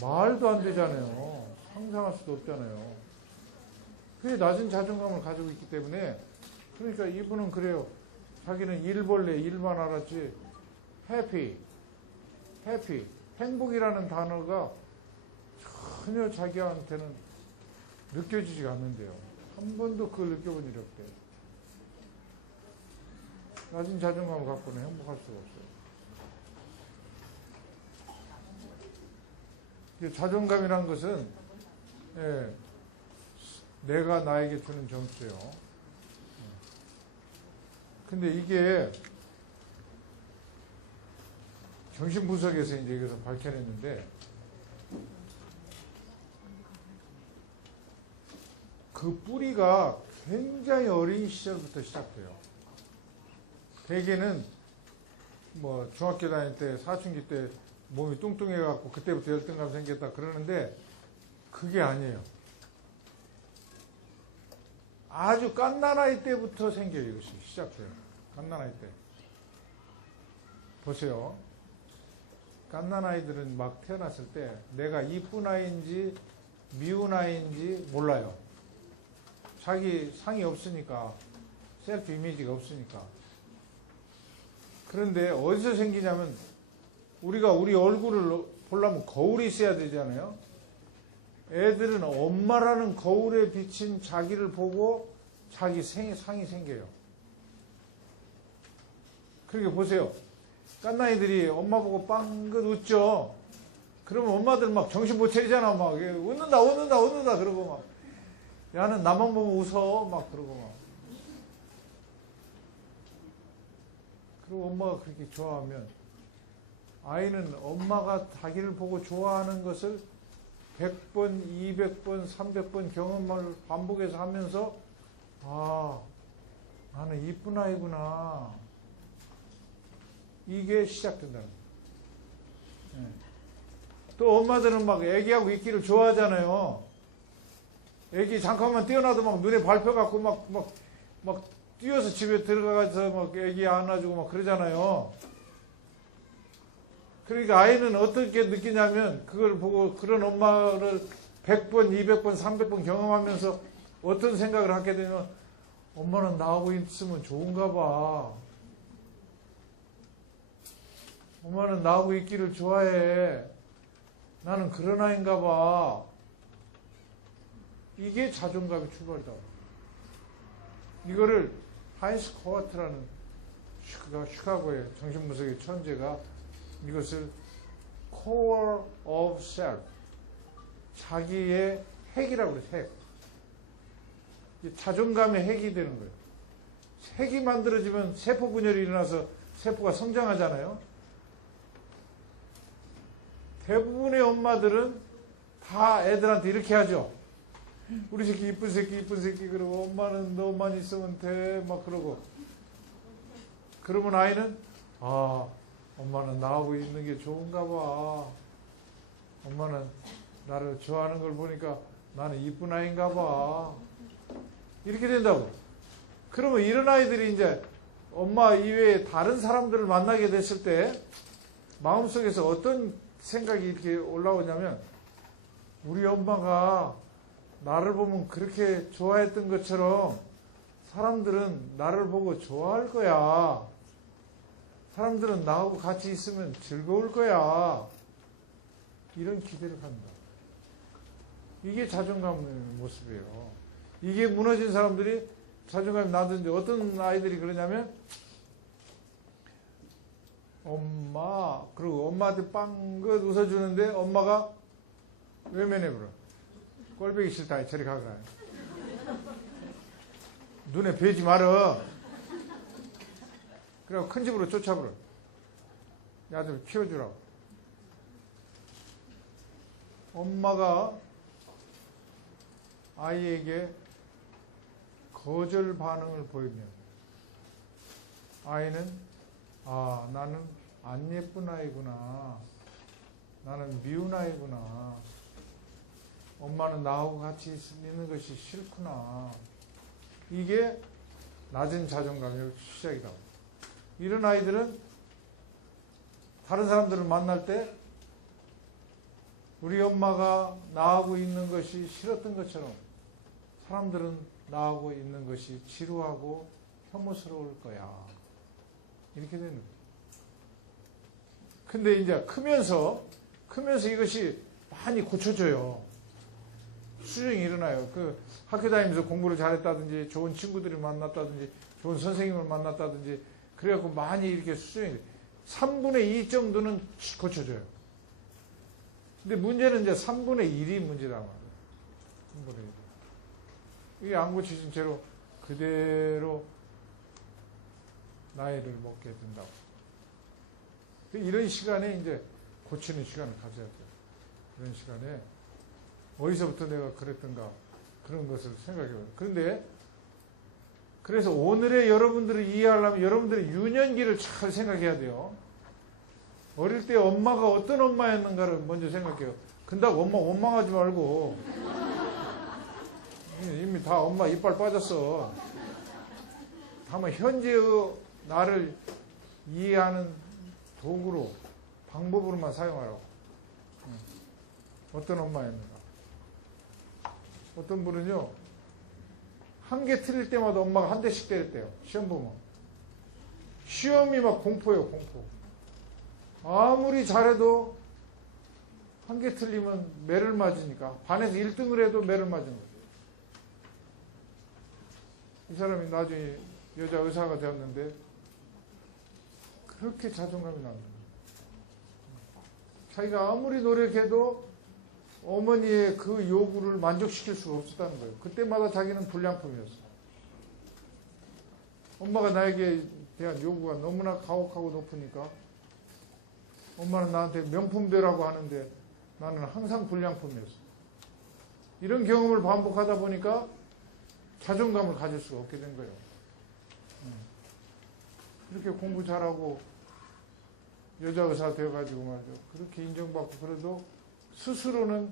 말도 안 되잖아요. 상상할 수도 없잖아요. 그게 낮은 자존감을 가지고 있기 때문에, 그러니까 이분은 그래요. 자기는 일벌레 일만 알았지 해피, 행복이라는 단어가 전혀 자기한테는 느껴지지가 않는데요. 한 번도 그걸 느껴본 일이 없대요. 낮은 자존감을 갖고는 행복할 수가 없어요. 자존감이란 것은 내가 나에게 주는 점수요. 근데 이게 정신분석에서 이제 여기서 밝혀냈는데, 그 뿌리가 굉장히 어린 시절부터 시작돼요. 대개는 뭐 중학교 다닐 때, 사춘기 때 몸이 뚱뚱해갖고 그때부터 열등감 생겼다 그러는데, 그게 아니에요. 아주 갓난아이 때부터 생겨요. 이것이 시작돼요. 갓난아이 때. 보세요. 갓난아이들은 막 태어났을 때 내가 이쁜 아이인지 미운 아이인지 몰라요. 자기 상이 없으니까, 셀프 이미지가 없으니까. 그런데 어디서 생기냐면, 우리가 우리 얼굴을 보려면 거울이 있어야 되잖아요. 애들은 엄마라는 거울에 비친 자기를 보고 자기 상이 생겨요. 그러니까 보세요. 깐나이들이 엄마 보고 빵긋 웃죠. 그러면 엄마들 막 정신 못 차리잖아. 막 웃는다 그러고 막, 야는 나만 보면 웃어 막 그러고 막. 그리고 엄마가 그렇게 좋아하면, 아이는 엄마가 자기를 보고 좋아하는 것을 100번, 200번, 300번 경험을 반복해서 하면서, 아, 나는 이쁜 아이구나. 이게 시작된다는 거예요. 또 엄마들은 막 애기하고 있기를 좋아하잖아요. 애기 잠깐만 뛰어나도 막 눈에 밟혀갖고 막 뛰어서 집에 들어가서 막 애기 안아주고 막 그러잖아요. 그러니까 아이는 어떻게 느끼냐면, 그걸 보고 그런 엄마를 100번, 200번, 300번 경험하면서 어떤 생각을 하게 되면, 엄마는 나하고 있으면 좋은가 봐. 엄마는 나하고 있기를 좋아해. 나는 그런 아이인가 봐. 이게 자존감의 출발이다. 이거를 하인스 코와트라는 시카고의 정신분석의 천재가 이것을 core of self, 자기의 핵이라고 그래요. 핵. 자존감의 핵이 되는 거예요. 핵이 만들어지면 세포 분열이 일어나서 세포가 성장하잖아요. 대부분의 엄마들은 다 애들한테 이렇게 하죠. 우리 새끼 이쁜 새끼 그러고, 엄마는 너만 있으면 돼 막 그러고. 그러면 아이는, 아, 엄마는 나하고 있는 게 좋은가 봐. 엄마는 나를 좋아하는 걸 보니까 나는 이쁜 아이인가 봐. 이렇게 된다고. 그러면 이런 아이들이 이제 엄마 이외에 다른 사람들을 만나게 됐을 때 마음속에서 어떤 생각이 이렇게 올라오냐면, 우리 엄마가 나를 보면 그렇게 좋아했던 것처럼 사람들은 나를 보고 좋아할 거야. 사람들은 나하고 같이 있으면 즐거울 거야. 이런 기대를 합니다. 이게 자존감의 모습이에요. 이게 무너진 사람들이 자존감이 낮은데, 어떤 아이들이 그러냐면, 엄마, 그리고 엄마한테 빵긋 웃어주는데 엄마가 외면해 버려. 꼴보기 싫다. 저리 가거라. 눈에 뵈지 말어. 그래서 큰 집으로 쫓아버려. 이 아들 키워주라고. 엄마가 아이에게 거절 반응을 보이면 아이는 나는 안 예쁜 아이구나. 나는 미운 아이구나. 엄마는 나하고 같이 있는 것이 싫구나. 이게 낮은 자존감의 시작이다. 이런 아이들은 다른 사람들을 만날 때 우리 엄마가 나하고 있는 것이 싫었던 것처럼 사람들은 나하고 있는 것이 지루하고 혐오스러울 거야. 이렇게 되는 거예요. 근데 이제 크면서 이것이 많이 고쳐져요. 수정이 일어나요. 그 학교 다니면서 공부를 잘했다든지 좋은 친구들을 만났다든지 좋은 선생님을 만났다든지 그래갖고 많이 이렇게 수정이 돼요. 3분의 2 정도는 고쳐져요. 근데 문제는 이제 3분의 1이 문제란 말이에요. 3분의 1. 이게 안 고쳐진 채로 그대로 나이를 먹게 된다고. 이런 시간에 이제 고치는 시간을 가져야 돼요. 이런 시간에 어디서부터 내가 그랬던가 그런 것을 생각해봐요. 그런데 그래서 오늘의 여러분들을 이해하려면 여러분들의 유년기를 잘 생각해야 돼요. 어릴 때 엄마가 어떤 엄마였는가를 먼저 생각해요. 근다고 엄마 원망하지 말고 이미 다 엄마 이빨 빠졌어. 다만 현재의 나를 이해하는 도구로 방법으로만 사용하라고. 어떤 엄마였는가. 어떤 분은요 한 개 틀릴 때마다 엄마가 한 대씩 때렸대요. 시험 보면. 시험이 막 공포예요. 공포. 아무리 잘해도 한 개 틀리면 매를 맞으니까 반에서 1등을 해도 매를 맞은 거예요. 이 사람이 나중에 여자 의사가 되었는데 그렇게 자존감이 나는 거예요. 자기가 아무리 노력해도 어머니의 그 요구를 만족시킬 수가 없었다는 거예요. 그때마다 자기는 불량품이었어요. 엄마가 나에게 대한 요구가 너무나 가혹하고 높으니까 엄마는 나한테 명품배라고 하는데 나는 항상 불량품이었어요. 이런 경험을 반복하다 보니까 자존감을 가질 수가 없게 된 거예요. 이렇게 공부 잘하고 여자 의사 되어가지고 말이죠. 그렇게 인정받고 그래도 스스로는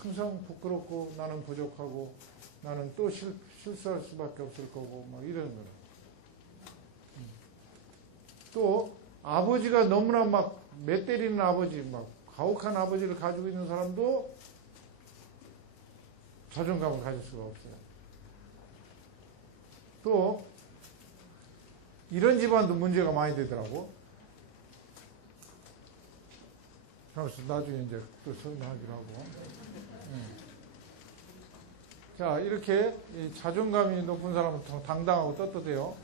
항상 부끄럽고 나는 부족하고 나는 또 실수할 수밖에 없을 거고 막 이러는 거예요. 또 아버지가 너무나 막 매 때리는 아버지, 막 가혹한 아버지를 가지고 있는 사람도 자존감을 가질 수가 없어요. 또 이런 집안도 문제가 많이 되더라고. 그래서 나중에 이제 또 설명하기로 하고. 자, 이렇게 자존감이 높은 사람은 당당하고 떳떳해요.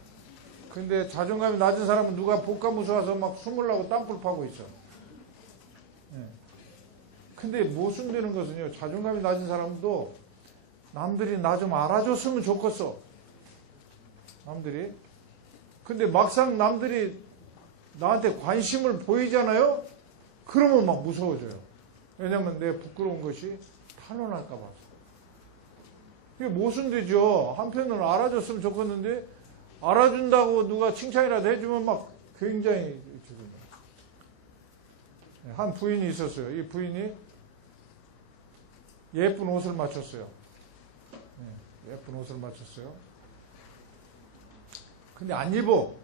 근데 자존감이 낮은 사람은 누가 복가무수 와서 막 숨으려고 땅굴 파고 있어. 근데 모순되는 것은요, 자존감이 낮은 사람도 남들이 나 좀 알아줬으면 좋겠어. 남들이. 근데 막상 남들이 나한테 관심을 보이잖아요? 그러면 막 무서워져요. 왜냐면 내 부끄러운 것이 탄로날까 봐. 이게 모순되죠. 한편으로는 알아줬으면 좋겠는데 알아준다고 누가 칭찬이라도 해주면 막 굉장히 기분이. 한 부인이 있었어요. 이 부인이 예쁜 옷을 맞췄어요. 예쁜 옷을 맞췄어요. 근데 안 입어.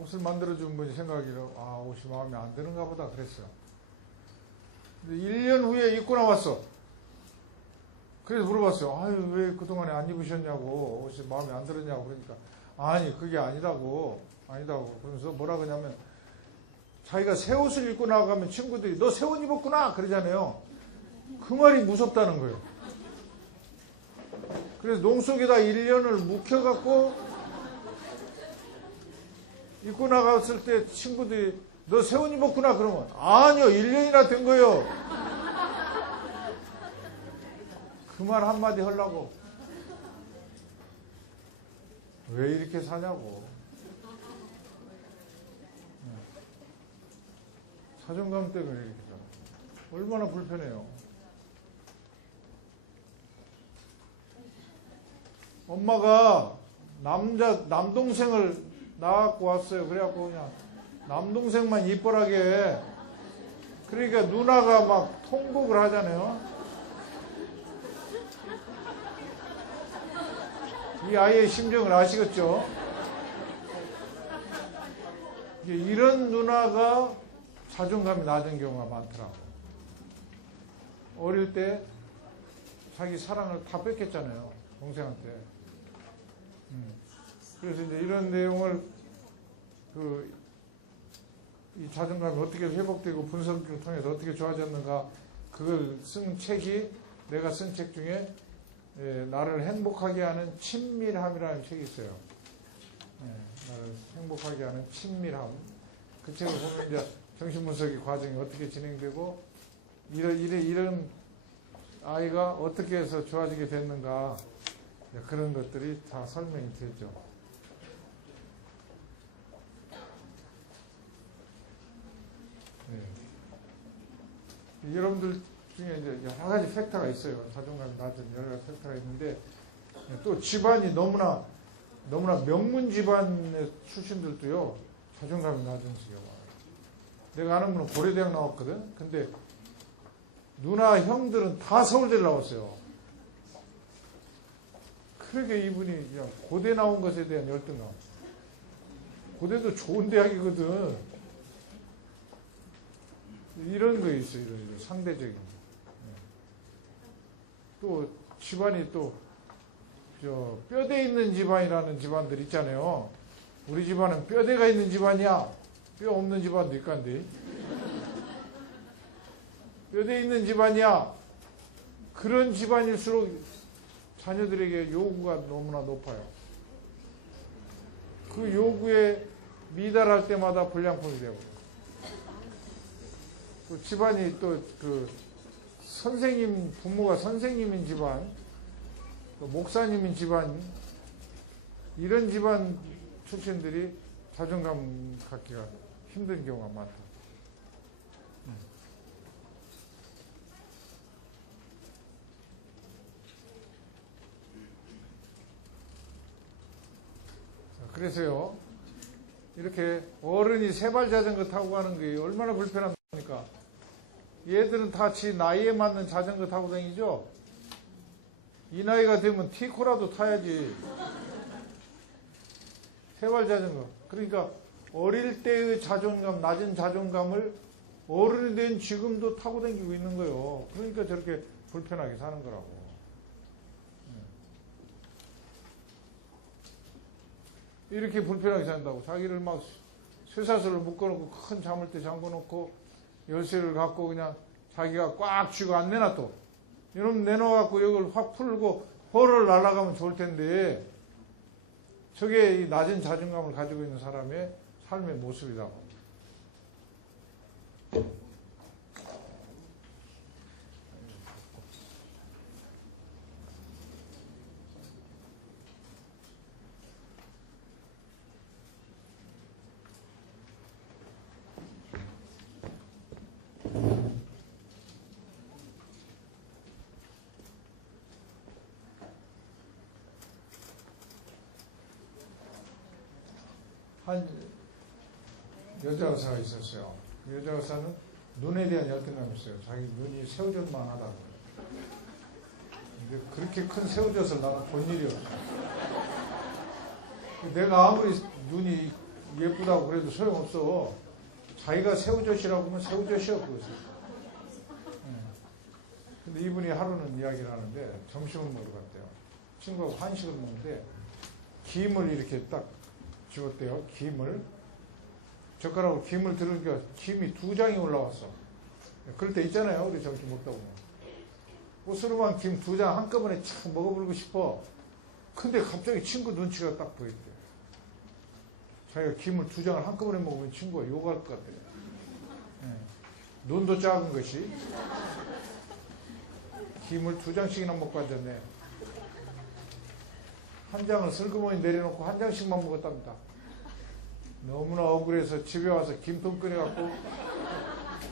옷을 만들어준 분이 생각하기로 옷이 마음에 안 드는가 보다 그랬어요. 근데 1년 후에 입고 나왔어. 그래서 물어봤어요. 아유, 왜 그동안에 안 입으셨냐고, 옷이 마음에 안 들었냐고. 그러니까 아니 그게 아니라고 그러면서 뭐라 그러냐면 자기가 새 옷을 입고 나가면 친구들이 너 새 옷 입었구나 그러잖아요. 그 말이 무섭다는 거예요. 그래서 농 속에다 1년을 묵혀갖고 입고 나갔을 때 친구들이 너 새 옷 입었구나 그러면 아니요 1년이나 된 거예요. 그 말 한마디 하려고 왜 이렇게 사냐고. 자존감 때문에 이렇게 살아. 얼마나 불편해요. 엄마가 남동생을 낳아갖고 왔어요. 그래갖고 그냥 남동생만 이뻐라게. 그러니까 누나가 막 통곡을 하잖아요. 이 아이의 심정을 아시겠죠? 이런 누나가 자존감이 낮은 경우가 많더라고. 어릴 때 자기 사랑을 다 뺏겼잖아요. 동생한테. 그래서 이제 이런 내용을 이 자존감이 어떻게 회복되고 분석을 통해서 어떻게 좋아졌는가, 그걸 쓴 책이, 내가 쓴 책 중에 나를 행복하게 하는 친밀함이라는 책이 있어요. 나를 행복하게 하는 친밀함. 그 책을 보면 이제 정신분석의 과정이 어떻게 진행되고 이런 아이가 어떻게 해서 좋아지게 됐는가, 그런 것들이 다 설명이 되죠. 네. 여러분들 중에 이제 여러 가지 팩터가 있어요. 자존감이 낮은 여러 가지 팩터가 있는데, 또 집안이 너무나 명문 집안의 출신들도요, 자존감이 낮은 경우가. 내가 아는 분은 고려대학 나왔거든. 근데 누나 형들은 다 서울대를 나왔어요. 그러니까 이분이 그냥 고대 나온 것에 대한 열등감. 고대도 좋은 대학이거든. 이런 거 있어요. 이런 상대적인. 또 집안이 또 뼈대 있는 집안이라는 집안들 있잖아요. 우리 집안은 뼈대가 있는 집안이야. 뼈 없는 집안도 있간데. 뼈대 있는 집안이야. 그런 집안일수록 자녀들에게 요구가 너무나 높아요. 그 요구에 미달할 때마다 불량품이 되고. 또 집안이 또 부모가 선생님인 집안, 또 목사님인 집안, 이런 집안 출신들이 자존감 갖기가 힘든 경우가 많다. 그래서요, 이렇게 어른이 세발 자전거 타고 가는 게 얼마나 불편합니까? 얘들은 다 지 나이에 맞는 자전거 타고 다니죠? 이 나이가 되면 티코라도 타야지. 세발 자전거. 그러니까 어릴 때의 자존감, 낮은 자존감을 어른이 된 지금도 타고 다니고 있는 거예요. 그러니까 저렇게 불편하게 사는 거라고. 이렇게 불편하게 산다고. 자기를 막 쇠사슬을 묶어놓고 큰 자물쇠 잠궈놓고 열쇠를 갖고 그냥 자기가 꽉 쥐고 안 내놔도. 이놈 내놔갖고 이걸 확 풀고 헐을 날아가면 좋을 텐데, 저게 이 낮은 자존감을 가지고 있는 사람의 삶의 모습이라고. 한 여자 의사가 있었어요. 그 여자 의사는 눈에 대한 열등감이 있어요. 자기 눈이 새우젓만 하다고. 근데 그렇게 큰 새우젓을 나는 본 일이 없어요. 내가 아무리 눈이 예쁘다고 그래도 소용없어. 자기가 새우젓이라고 하면 새우젓이야, 그것이. 근데 이분이 하루는 이야기를 하는데, 점심을 먹으러 갔대요. 친구하고 한식을 먹는데 김을 이렇게 딱 집었대요. 김을. 젓가락으로 김을 들으니까 김이 2장이 올라왔어. 그럴 때 있잖아요. 우리 점심 먹다 보면. 오스름한 김 2장 한꺼번에 착 먹어버리고 싶어. 근데 갑자기 친구 눈치가 딱 보였대. 자기가 김을 2장을 한꺼번에 먹으면 친구가 욕할 것 같대. 눈도 작은 것이. 김을 2장씩이나 먹고 앉았네. 한 장을 슬그머니 내려놓고 한 장씩만 먹었답니다. 너무나 억울해서 집에 와서 김통 끓여갖고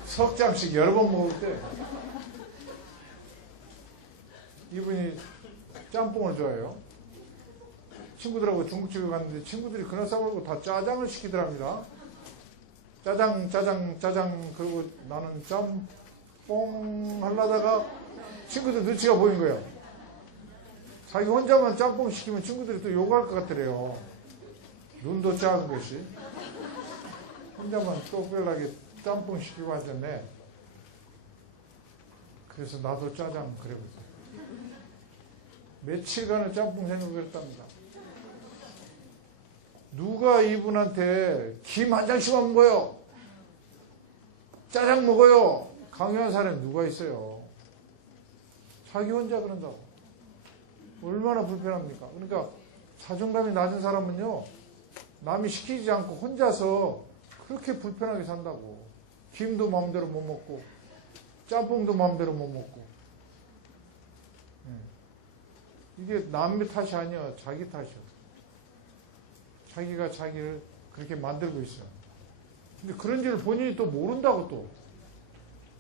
석 장씩 여러 번 먹을 때 이분이 짬뽕을 좋아해요. 친구들하고 중국집에 갔는데 친구들이 그날 싸우고 다 짜장을 시키더랍니다. 짜장 그리고 나는 짬뽕 하려다가 친구들 눈치가 보인 거예요. 자기 혼자만 짬뽕 시키면 친구들이 또 욕할 것 같더래요. 눈도 작은 것이. 혼자만 똑별하게 짬뽕 시키고 앉았네. 그래서 나도 짜장 그래보자. 며칠간을 짬뽕 생각을 했답니다. 누가 이분한테 김 한 장씩만 먹어요? 짜장 먹어요? 강요한 사람이 누가 있어요? 자기 혼자 그런다고. 얼마나 불편합니까? 그러니까 자존감이 낮은 사람은요, 남이 시키지 않고 혼자서 그렇게 불편하게 산다고. 김도 마음대로 못 먹고, 짬뽕도 마음대로 못 먹고. 이게 남의 탓이 아니야. 자기 탓이야. 자기가 자기를 그렇게 만들고 있어요. 근데 그런 줄 본인이 또 모른다고 또.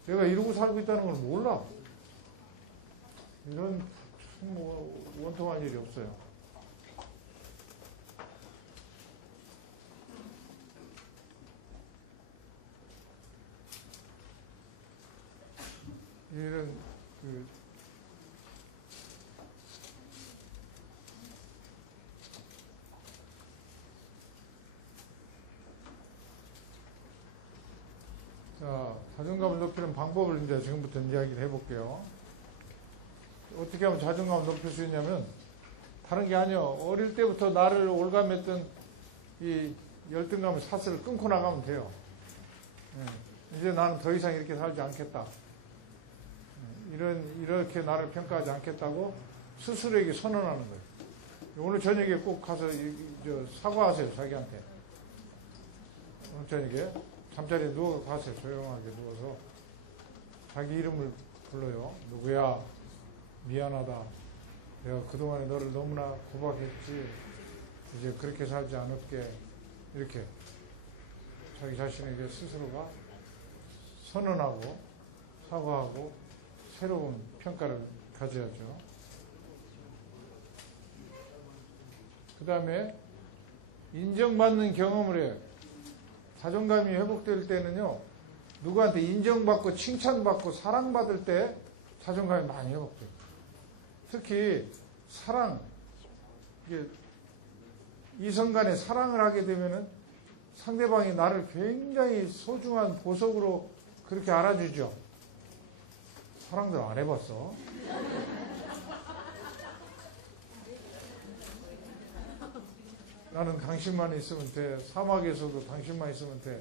내가 이러고 살고 있다는 걸 몰라. 이런 뭐 원통한 일이 없어요. 이런 자, 자존감을 높이는 방법을 이제 지금부터 이야기를 해볼게요. 어떻게 하면 자존감을 높일 수 있냐면, 다른 게 아니요. 어릴 때부터 나를 올감했던 이 열등감을 사슬을 끊고 나가면 돼요. 이제 나는 더 이상 이렇게 살지 않겠다. 이렇게 나를 평가하지 않겠다고 스스로에게 선언하는 거예요. 오늘 저녁에 꼭 가서 사과하세요, 자기한테. 오늘 저녁에 잠자리에 누워 가세요. 조용하게 누워서 자기 이름을 불러요. 누구야? 미안하다. 내가 그동안에 너를 너무나 구박했지. 이제 그렇게 살지 않을게. 이렇게 자기 자신에게 스스로가 선언하고 사과하고 새로운 평가를 가져야죠. 그 다음에 인정받는 경험을 해요. 자존감이 회복될 때는요, 누구한테 인정받고 칭찬받고 사랑받을 때 자존감이 많이 회복돼요. 특히 사랑, 이성 간에 사랑을 하게 되면은 상대방이 나를 굉장히 소중한 보석으로 그렇게 알아주죠. 사랑들 안 해봤어? 나는 당신만 있으면 돼. 사막에서도 당신만 있으면 돼.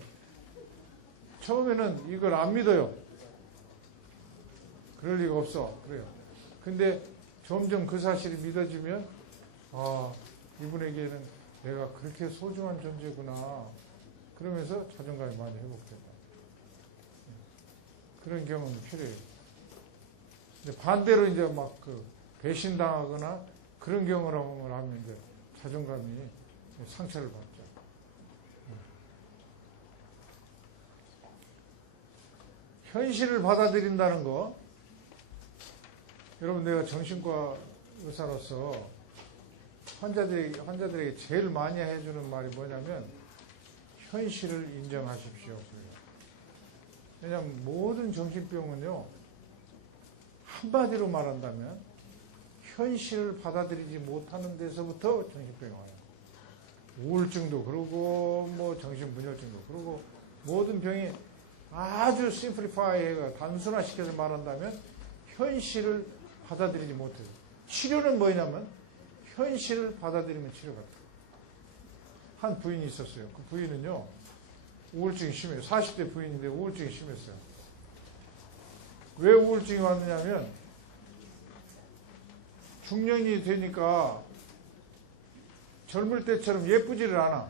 처음에는 이걸 안 믿어요. 그럴 리가 없어. 그래요. 근데 점점 그 사실이 믿어지면, 아, 이분에게는 내가 그렇게 소중한 존재구나. 그러면서 자존감이 많이 회복되고. 그런 경험이 필요해요. 근데 반대로 이제 막 배신당하거나 그런 경험을 하면 이제 자존감이 상처를 받죠. 현실을 받아들인다는 거. 여러분, 내가 정신과 의사로서 환자들에게 제일 많이 해주는 말이 뭐냐면, 현실을 인정하십시오. 왜냐하면 모든 정신병은요, 한마디로 말한다면 현실을 받아들이지 못하는 데서부터 정신병이 와요. 우울증도 그러고 뭐 정신분열증도 그러고 모든 병이 아주 심플리파이해가 단순화시켜서 말한다면 현실을 받아들이지 못해요. 치료는 뭐냐면 현실을 받아들이면 치료가 돼요. 한 부인이 있었어요. 그 부인은요, 우울증이 심해요. 40대 부인인데 우울증이 심했어요. 왜 우울증이 왔느냐면 중년이 되니까 젊을 때처럼 예쁘지를 않아.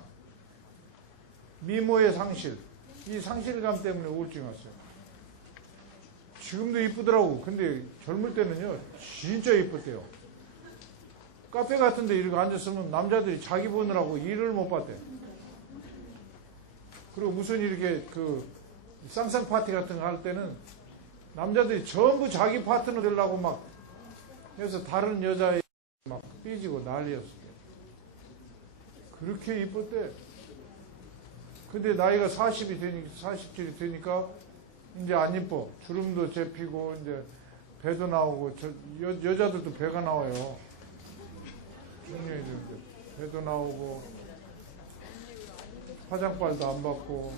미모의 상실, 이 상실감 때문에 우울증이 왔어요. 지금도 이쁘더라고. 근데 젊을 때는요, 진짜 이뻤대요. 카페 같은 데 이렇게 앉았으면 남자들이 자기 보느라고 일을 못 봤대. 그리고 무슨 이렇게 그 쌍쌍 파티 같은 거 할 때는 남자들이 전부 자기 파트너 되려고 막 해서 다른 여자애 막 삐지고 난리였어요. 그렇게 이뻤대. 근데 나이가 40이 되니까 이제 안 이뻐. 주름도 잡히고 이제 배도 나오고 여자들도 배가 나와요. 중년이들 배도 나오고 화장빨도 안 받고.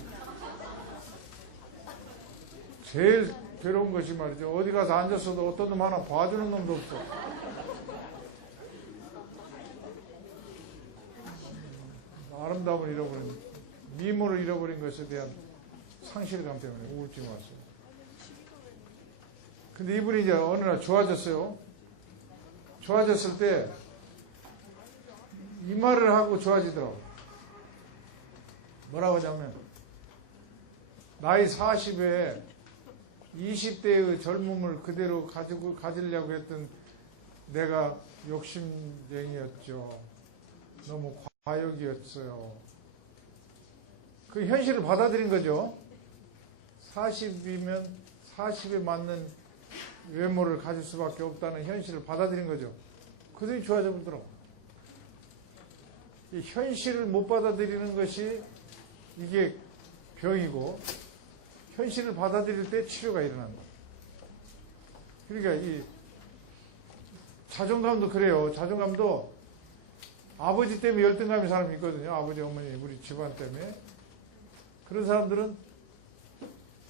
제일 괴로운 것이 말이죠. 어디 가서 앉았어도 어떤 놈 하나 봐주는 놈도 없어. 아름다움을 잃어버린, 미모를 잃어버린 것에 대한 상실감 때문에 우울증이 왔어요. 근데 이분이 이제 어느 날 좋아졌어요. 좋아졌을 때 이 말을 하고 좋아지더라고. 뭐라고 하냐면, 나이 40에 20대의 젊음을 그대로 가지려고 했던 내가 욕심쟁이였죠. 너무 과욕이었어요. 그 현실을 받아들인 거죠. 40이면 40에 맞는 외모를 가질 수밖에 없다는 현실을 받아들인 거죠. 그들이 좋아져 보더라고. 이 현실을 못 받아들이는 것이 이게 병이고, 현실을 받아들일 때 치료가 일어난다. 그러니까 이 자존감도 그래요. 자존감도 아버지 때문에 열등감인 사람이 있거든요. 아버지, 어머니, 우리 집안 때문에. 그런 사람들은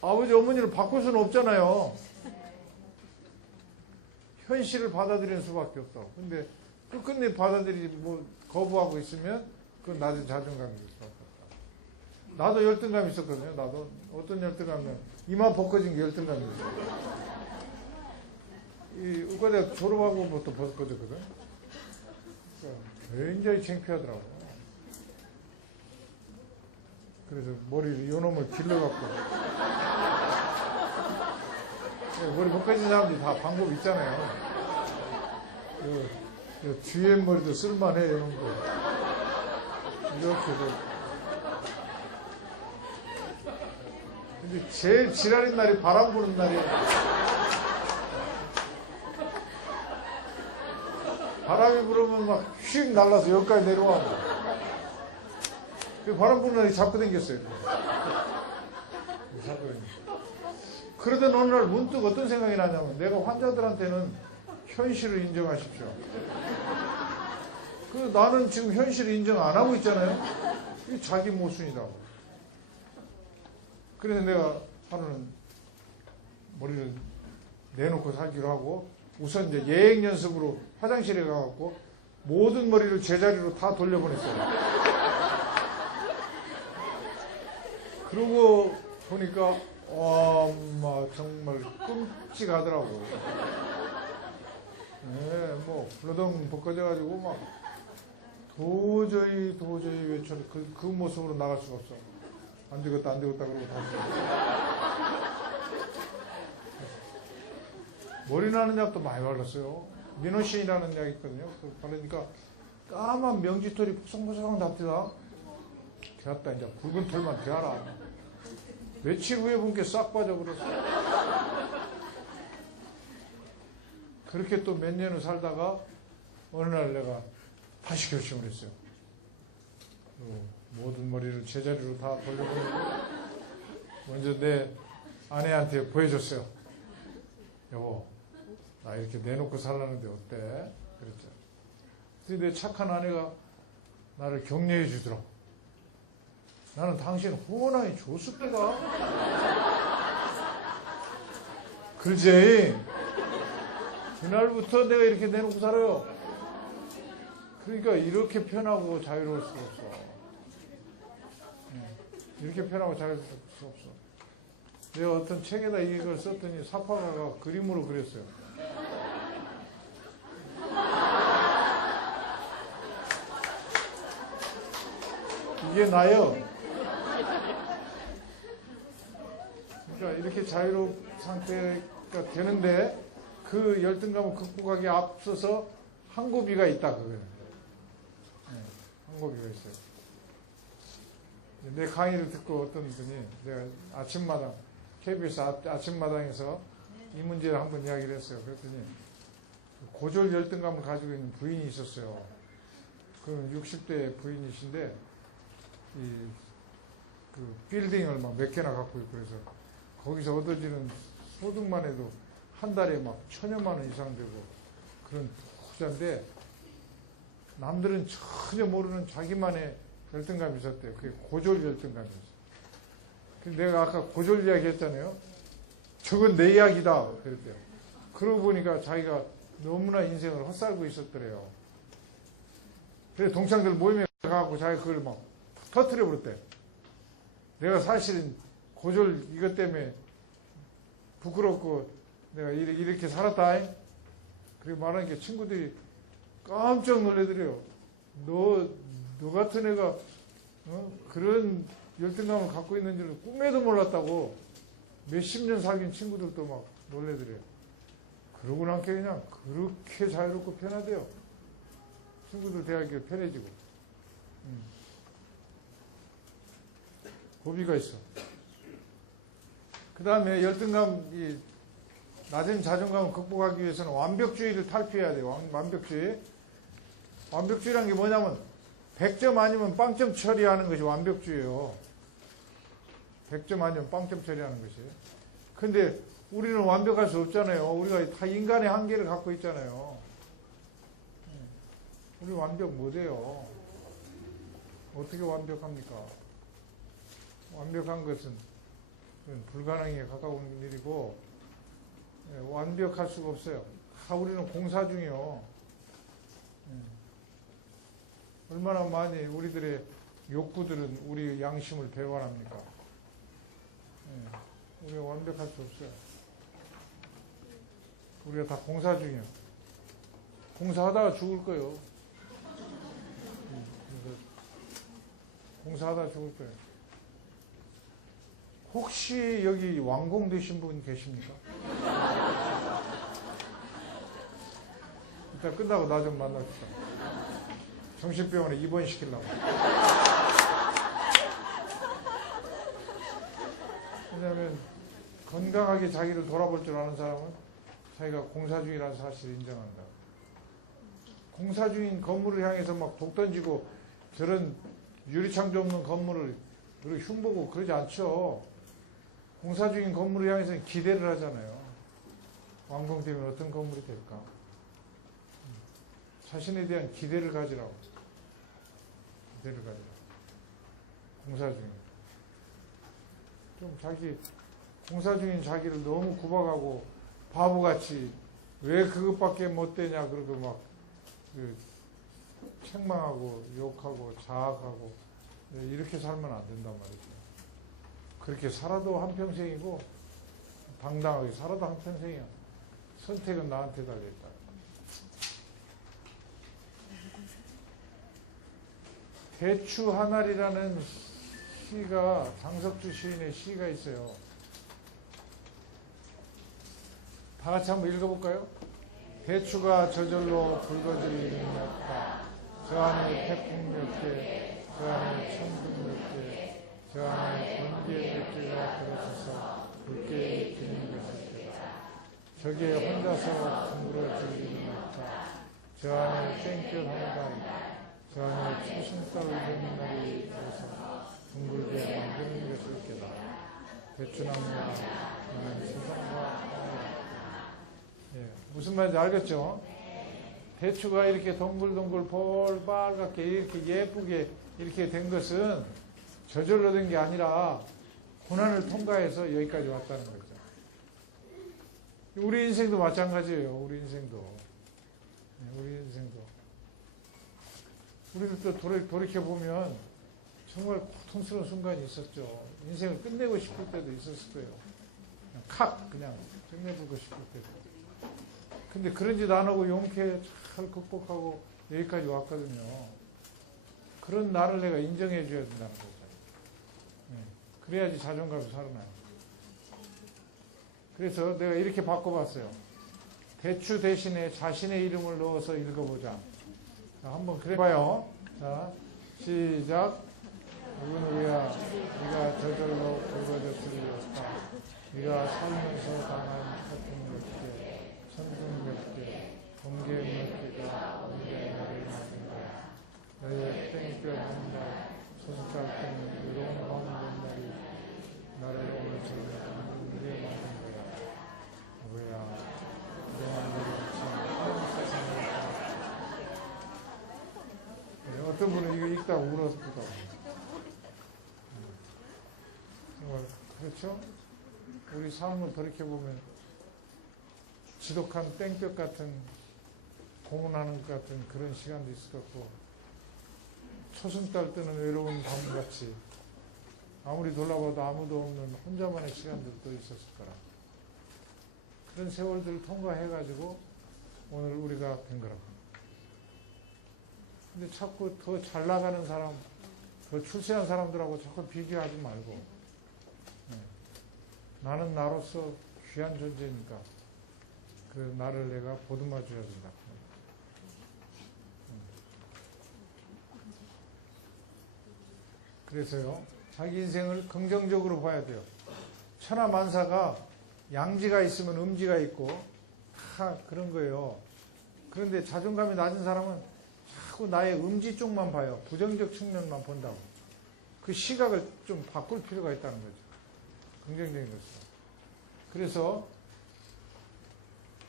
아버지, 어머니를 바꿀 수는 없잖아요. 현실을 받아들이는 수밖에 없다고. 근데 끝끝내 받아들이지 뭐 거부하고 있으면 그건 낮은 자존감이 있을 수밖에 없다. 나도 열등감이 있었거든요. 나도 어떤 열등감이면 이마 벗겨진 게 열등감이었어요. 이 의과대학 졸업하고부터 벗겨졌거든. 그러니까 굉장히 창피하더라고요. 그래서 머리를 요놈을 길러갖고 머리 벗겨진 사람들이 다 방법 있잖아요. 요 뒤에 머리도 쓸만해, 이런 거. 이렇게 해서. 근데 제일 지랄인 날이 바람 부는 날이에요. 바람이 불으면 막 휙 날라서 여기까지 내려와. 그 바람 부는 날이 잡고 당겼어요. 그러던 어느 날 문득 어떤 생각이 나냐면, 내가 환자들한테는 현실을 인정하십시오. 나는 지금 현실을 인정 안 하고 있잖아요. 이게 자기 모순이라고. 그래서 내가 하루는 머리를 내놓고 살기로 하고, 우선 이제 예행 연습으로 화장실에 가갖고 모든 머리를 제자리로 다 돌려보냈어요. 그러고 보니까 정말 끔찍하더라고. 네, 뭐 블러덩 벗겨져가지고 막 도저히 외쳐서 그 모습으로 나갈 수가 없어. 안 되겠다 그러고 다시. 머리 나는 약도 많이 발랐어요. 미노신이라는 약이 있거든요. 그거 바르니까 까만 명지털이 포성포성 납니다. 되었다, 이제 붉은 털만 되어라. 며칠 후에 본게 싹 빠져버렸어. 그렇게 또 몇 년을 살다가 어느 날 내가 다시 결심을 했어요. 모든 머리를 제자리로 다 돌려보내고 먼저 내 아내한테 보여줬어요. 여보, 나 이렇게 내놓고 살라는데 어때? 그랬죠. 근데 내 착한 아내가 나를 격려해 주더라고. 나는 당신 호원하기 좋습니다. 그러지. 그날부터 내가 이렇게 내놓고 살아요. 그러니까 이렇게 편하고 자유로울 수가 없어. 이렇게 편하고 자유로울 수 없어. 내가 어떤 책에다 이걸 썼더니 사파가가 그림으로 그렸어요. 이게 나요. 그러니까 이렇게 자유로운 상태가 되는데 그 열등감을 극복하기에 앞서서 항고비가 있다, 그거는. 네, 항고비가 있어요. 내 강의를 듣고 어떤 분이 내가 아침마당, KBS 아침마당에서 이 문제를 한번 이야기를 했어요. 그랬더니 고졸 열등감을 가지고 있는 부인이 있었어요. 그 60대 부인이신데 그 빌딩을 막 몇 개나 갖고 있고 그래서 거기서 얻어지는 소득만 해도 한 달에 막 1,000여만 원 이상 되고 그런 부자인데 남들은 전혀 모르는 자기만의 열등감이 있었대요. 그게 고졸 열등감이었어요. 근데 내가 아까 고졸 이야기 했잖아요. 저건 내 이야기다. 그랬대요. 그러고 보니까 자기가 너무나 인생을 헛살고 있었더래요. 그래서 동창들 모임에 가고 자기가 그걸 막 터트려 버렸대. 내가 사실은 고졸 이것 때문에 부끄럽고 내가 이렇게 살았다. 그리고 말하니까 친구들이 깜짝 놀래더래요. 너 같은 애가 그런 열등감을 갖고 있는 줄은 꿈에도 몰랐다고 몇십 년 사귄 친구들도 막 놀래더래요. 그러고 나니까 그냥 그렇게 자유롭고 편하대요. 친구들 대학교 편해지고. 고비가 있어. 그 다음에 열등감, 낮은 자존감을 극복하기 위해서는 완벽주의를 탈피해야 돼요. 완벽주의. 완벽주의란 게 뭐냐면 100점 아니면 빵점 처리하는 것이 완벽주의예요. 100점 아니면 빵점 처리하는 것이. 근데 우리는 완벽할 수 없잖아요. 우리가 다 인간의 한계를 갖고 있잖아요. 우리 완벽 못해요. 어떻게 완벽합니까? 완벽한 것은 불가능에 가까운 일이고 완벽할 수가 없어요. 우리는 공사 중이요. 얼마나 많이 우리들의 욕구들은 우리 양심을 배반합니까? 우리가 완벽할 수 없어요. 우리가 다 공사 중이에요. 공사하다가 죽을 거예요. 공사하다가 죽을 거예요. 혹시 여기 완공되신 분 계십니까? 일단 끝나고 나 좀 만납시다. 정신병원에 입원시키려고. 왜냐하면 건강하게 자기를 돌아볼 줄 아는 사람은 자기가 공사 중이라는 사실을 인정한다. 공사 중인 건물을 향해서 막 독 던지고 저런 유리창도 없는 건물을 그렇게 흉보고 그러지 않죠. 공사 중인 건물을 향해서는 기대를 하잖아요. 완공되면 어떤 건물이 될까? 자신에 대한 기대를 가지라고. 기대를 가지라고. 공사 중인. 좀 공사 중인 자기를 너무 구박하고 바보같이 왜 그것밖에 못 되냐 그러고 막 책망하고 욕하고 자학하고 이렇게 살면 안 된단 말이죠. 그렇게 살아도 한평생이고 당당하게 살아도 한평생이야. 선택은 나한테 달려있다. 대추 하나리라는 시가 장석주 시인의 시가 있어요. 다 같이 한번 읽어볼까요? 대추가 저절로 붉어지렸다. 저 안에 태풍 몇 개, 저 안에 천둥 몇 개, 저 안에 번개 몇 개가 들어서서 붉게 익히는 것일지라. 저기에 혼자서 둥그러지리는 않다. 저 안에 땡볕 한가위, 저 안에 초승달을 보는 날이 들어서 둥글게 만드는 것일 게다. 대추나무가 나는 세상과 무슨 말인지 알겠죠? 대추가 이렇게 동글동글 볼빨갛게 이렇게 예쁘게 이렇게 된 것은 저절로 된 게 아니라 고난을 통과해서 여기까지 왔다는 거죠. 우리 인생도 마찬가지예요. 우리 인생도. 우리 인생도. 우리도 또 돌이켜보면 정말 고통스러운 순간이 있었죠. 인생을 끝내고 싶을 때도 있었을 거예요. 그냥 끝내보고 싶을 때도. 근데 그런 짓 안 하고 용케 잘 극복하고 여기까지 왔거든요. 그런 나를 내가 인정해 줘야 된다는 거죠. 그래야지 자존감이 살아나요. 그래서 내가 이렇게 바꿔봤어요. 대추 대신에 자신의 이름을 넣어서 읽어보자. 자, 한번 그래봐요. 자, 시작. 누구누구야, 네가 저절로 굵어졌으리였다. 네가 살면서 당한 고통 몇 개, 천국 몇 개, 번개 몇 개가 언제 나를 맞은 거야. 너의 땡볕 한 날, 소속갈 때는 외로운 밤 한 날이 나를 오늘 저녁에 누구에 맞은 거야. 누구야, 그동안 너를 참 세상에 어떤 분은 이거 읽다가 울었기도 하고. 정말 그렇죠? 우리 삶을 돌이켜보면 지독한 땡볕 같은 고문하는 것 같은 그런 시간도 있을 것 같고 초승달 뜨는 외로운 밤같이 아무리 돌아봐도 아무도 없는 혼자만의 시간들도 있었을 거라. 그런 세월들을 통과해가지고 오늘 우리가 된 거라고. 근데 자꾸 더 잘 나가는 사람, 더 출세한 사람들하고 자꾸 비교하지 말고 나는 나로서 귀한 존재니까 그 나를 내가 보듬어 줘야 된다. 그래서요, 자기 인생을 긍정적으로 봐야 돼요. 천하만사가 양지가 있으면 음지가 있고 다 그런 거예요. 그런데 자존감이 낮은 사람은 자꾸 나의 음지 쪽만 봐요. 부정적 측면만 본다고. 그 시각을 좀 바꿀 필요가 있다는 거죠. 긍정적인 것으로. 그래서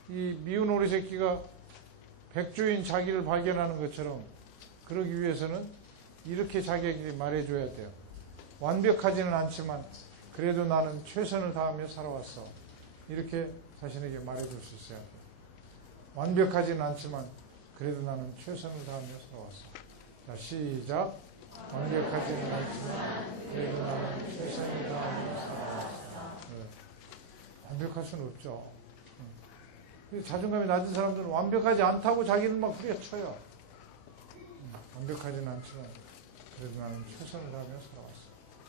이 미운 오리 새끼가 백조인 자기를 발견하는 것처럼 그러기 위해서는 이렇게 자기에게 말해줘야 돼요. 완벽하지는 않지만 그래도 나는 최선을 다하며 살아왔어. 이렇게 자신에게 말해줄 수 있어야 돼요. 완벽하지는 않지만 그래도 나는 최선을 다하며 살아왔어. 자, 시작. 완벽하지는 않지만 그래도 나는 최선을 다하며 살아왔어. 완벽할 수는 없죠. 자존감이 낮은 사람들은 완벽하지 않다고 자기를 막 후려쳐요. 완벽하지는 않지만 그래도 나는 최선을 다하며 살아왔어.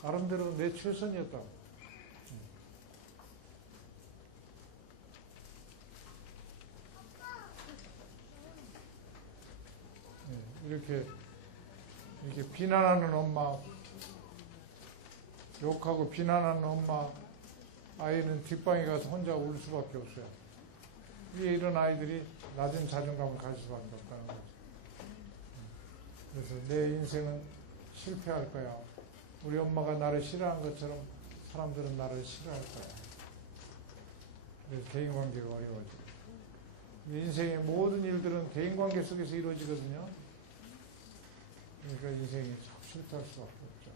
나름대로 내 최선이었다고. 이렇게 비난하는 엄마, 욕하고 비난하는 엄마, 아이는 뒷방에 가서 혼자 울 수밖에 없어요. 위에 이런 아이들이 낮은 자존감을 가질 수밖에 없다는 거죠. 그래서 내 인생은 실패할 거야. 우리 엄마가 나를 싫어한 것처럼 사람들은 나를 싫어할 거야. 그래서 대인관계가 어려워져요. 인생의 모든 일들은 대인관계 속에서 이루어지거든요. 그러니까 인생이 자꾸 실패할 수밖에 없죠.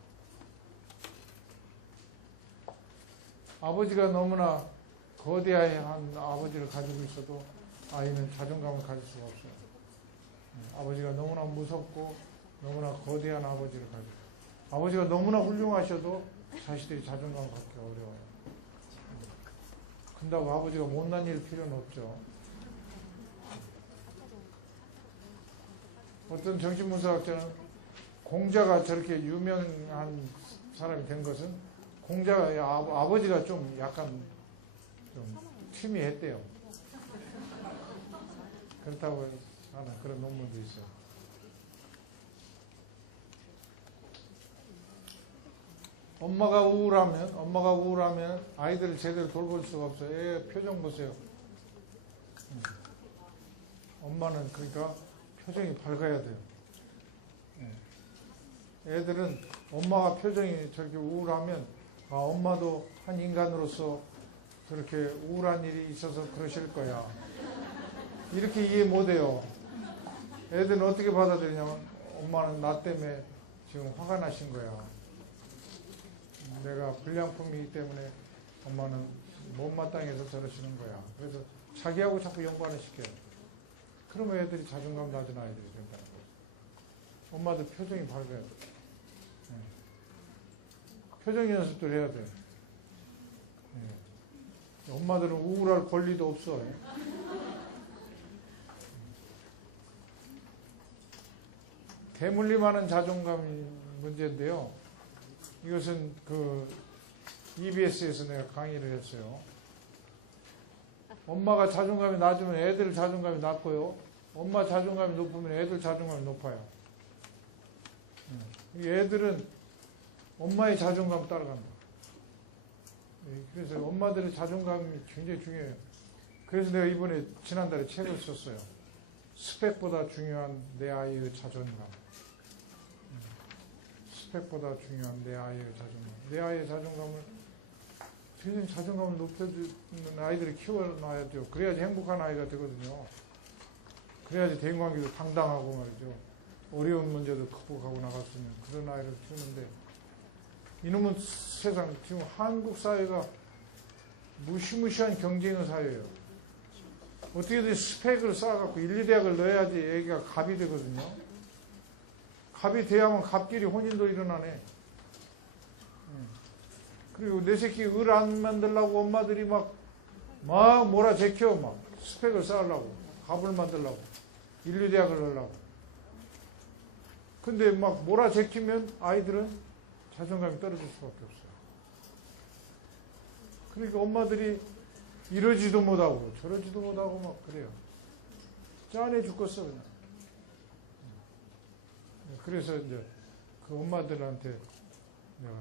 아버지가 너무나 거대한 아버지를 가지고 있어도 아이는 자존감을 가질 수가 없어요. 아버지가 너무나 무섭고 너무나 거대한 아버지를 가지고 아버지가 너무나 훌륭하셔도 자식들이 자존감을 갖기 어려워요. 근다고 아버지가 못난 일 필요는 없죠. 어떤 정신분석학자는 공자가 저렇게 유명한 사람이 된 것은 공자가 아버지가 좀 약간 좀 취미했대요. 그렇다고 하는 그런 논문도 있어요. 엄마가 우울하면 아이들을 제대로 돌볼 수가 없어요. 애 표정 보세요. 엄마는 그러니까 표정이 밝아야 돼요. 애들은 엄마가 표정이 저렇게 우울하면 엄마도 한 인간으로서 저렇게 우울한 일이 있어서 그러실 거야. 이렇게 이해 못해요. 애들은 어떻게 받아들이냐면 엄마는 나 때문에 지금 화가 나신 거야. 내가 불량품이기 때문에 엄마는 못마땅해서 저러시는 거야. 그래서 자기하고 자꾸 연관을 시켜요. 그러면 애들이 자존감 낮은 아이들이 된다는 거죠. 엄마도 표정이 밝아야 돼. 표정 연습도 해야 돼. 엄마들은 우울할 권리도 없어. 대물림하는 자존감이 문제인데요. 이것은 EBS에서 내가 강의를 했어요. 엄마가 자존감이 낮으면 애들 자존감이 낮고요. 엄마 자존감이 높으면 애들 자존감이 높아요. 애들은 엄마의 자존감 따라간다. 그래서 엄마들의 자존감이 굉장히 중요해요. 그래서 내가 이번에 지난달에 책을 썼어요. 스펙보다 중요한 내 아이의 자존감. 스펙보다 중요한 내 아이의 자존감. 내 아이의 자존감을 굉장히 자존감을 높여주는 아이들을 키워놔야죠. 그래야지 행복한 아이가 되거든요. 그래야지 대인관계도 당당하고 말이죠. 어려운 문제도 극복하고 나갈 수 있는 그런 아이를 키우는데, 이놈은 세상, 지금 한국 사회가 무시무시한 경쟁의 사회예요. 어떻게든 스펙을 쌓아갖고 1, 2대학을 넣어야지 애기가 갑이 되거든요. 갑이 돼야만 갑끼리 혼인도 일어나네. 그리고 내 새끼 을 안 만들려고 엄마들이 막 몰아제켜, 막 스펙을 쌓으려고, 갑을 만들려고, 1, 2대학을 넣으려고. 근데 막 몰아제키면 아이들은 자존감이 떨어질 수밖에 없어요. 그러니까 엄마들이 이러지도 못하고 저러지도 못하고 막 그래요. 짠해 죽겠어 그냥. 그래서 이제 그 엄마들한테 내가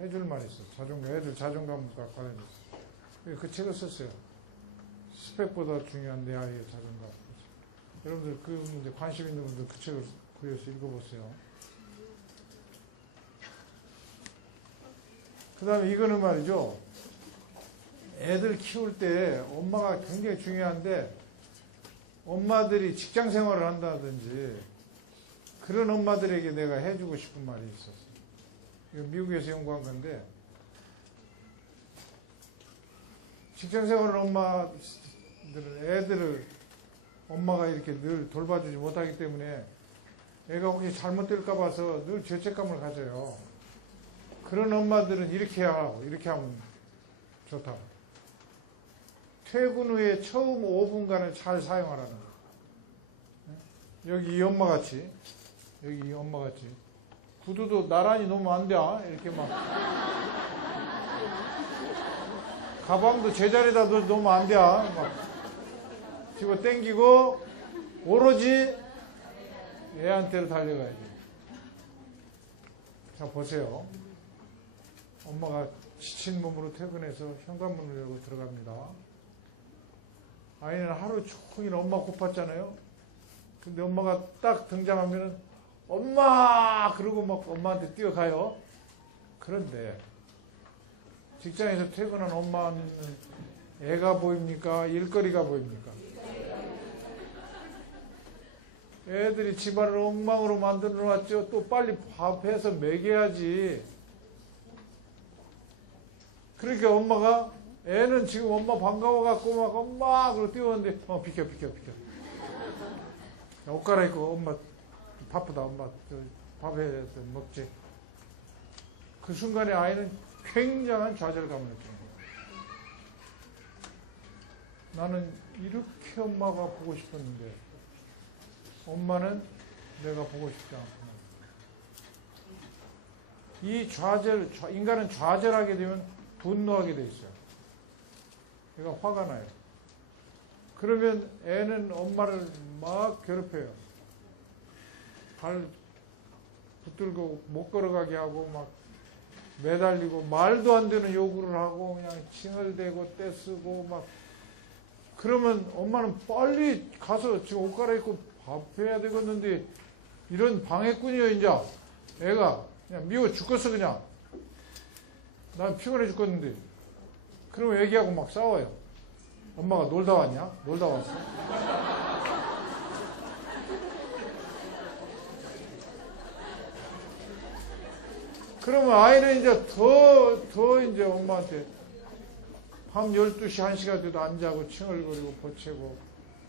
해줄 말이 있어. 애들 자존감과 관련해서. 그 책을 썼어요. 스펙보다 중요한 내 아이의 자존감. 여러분들 그 문제 관심 있는 분들 그 책을 구해서 읽어보세요. 그 다음에 이거는 말이죠. 애들 키울 때 엄마가 굉장히 중요한데, 엄마들이 직장 생활을 한다든지 그런 엄마들에게 내가 해주고 싶은 말이 있었어요. 이거 미국에서 연구한 건데, 직장 생활을 엄마들은 애들을 엄마가 이렇게 늘 돌봐주지 못하기 때문에 애가 혹시 잘못될까 봐서 늘 죄책감을 가져요. 그런 엄마들은 이렇게 해야 하고 이렇게 하면 좋다. 퇴근 후에 처음 5분간을 잘 사용하라는 거예요. 여기 이 엄마같이, 여기 이 엄마같이 구두도 나란히 놓으면 안 돼. 이렇게 막 가방도 제자리에다 놓으면 안 돼. 막 집어 당기고 오로지 애한테로 달려가야지. 자, 보세요. 엄마가 지친 몸으로 퇴근해서 현관문을 열고 들어갑니다. 아이는 하루 종일 엄마 고팠잖아요. 근데 엄마가 딱 등장하면은 엄마! 그러고 막 엄마한테 뛰어가요. 그런데 직장에서 퇴근한 엄마는 애가 보입니까? 일거리가 보입니까? 애들이 집안을 엉망으로 만들어 놨죠. 또 빨리 밥해서 먹여야지. 그러니까 엄마가, 애는 지금 엄마 반가워갖고 막 엄마! 그러고 뛰어오는데, 비켜. 옷 갈아입고 엄마 바쁘다. 엄마 밥 해야 돼. 먹지. 그 순간에 아이는 굉장한 좌절감을 느끼는 거예요. 나는 이렇게 엄마가 보고 싶었는데 엄마는 내가 보고 싶지 않구나. 이 인간은 좌절하게 되면 분노하게 돼 있어요. 얘가 화가 나요. 그러면 애는 엄마를 막 괴롭혀요. 발 붙들고 못 걸어가게 하고 막 매달리고 말도 안 되는 요구를 하고 그냥 칭얼대고 떼쓰고 막. 그러면 엄마는 빨리 가서 지금 옷 갈아입고 밥 해야 되겠는데, 이런 방해꾼이요. 이제 애가 그냥 미워 죽겠어. 그냥 난 피곤해 죽겠는데. 그러면 애기하고 막 싸워요. 엄마가 놀다 왔냐? 놀다 왔어. 그러면 아이는 이제 더 이제 엄마한테 밤 12시, 1시가 돼도 안 자고 칭얼거리고 보채고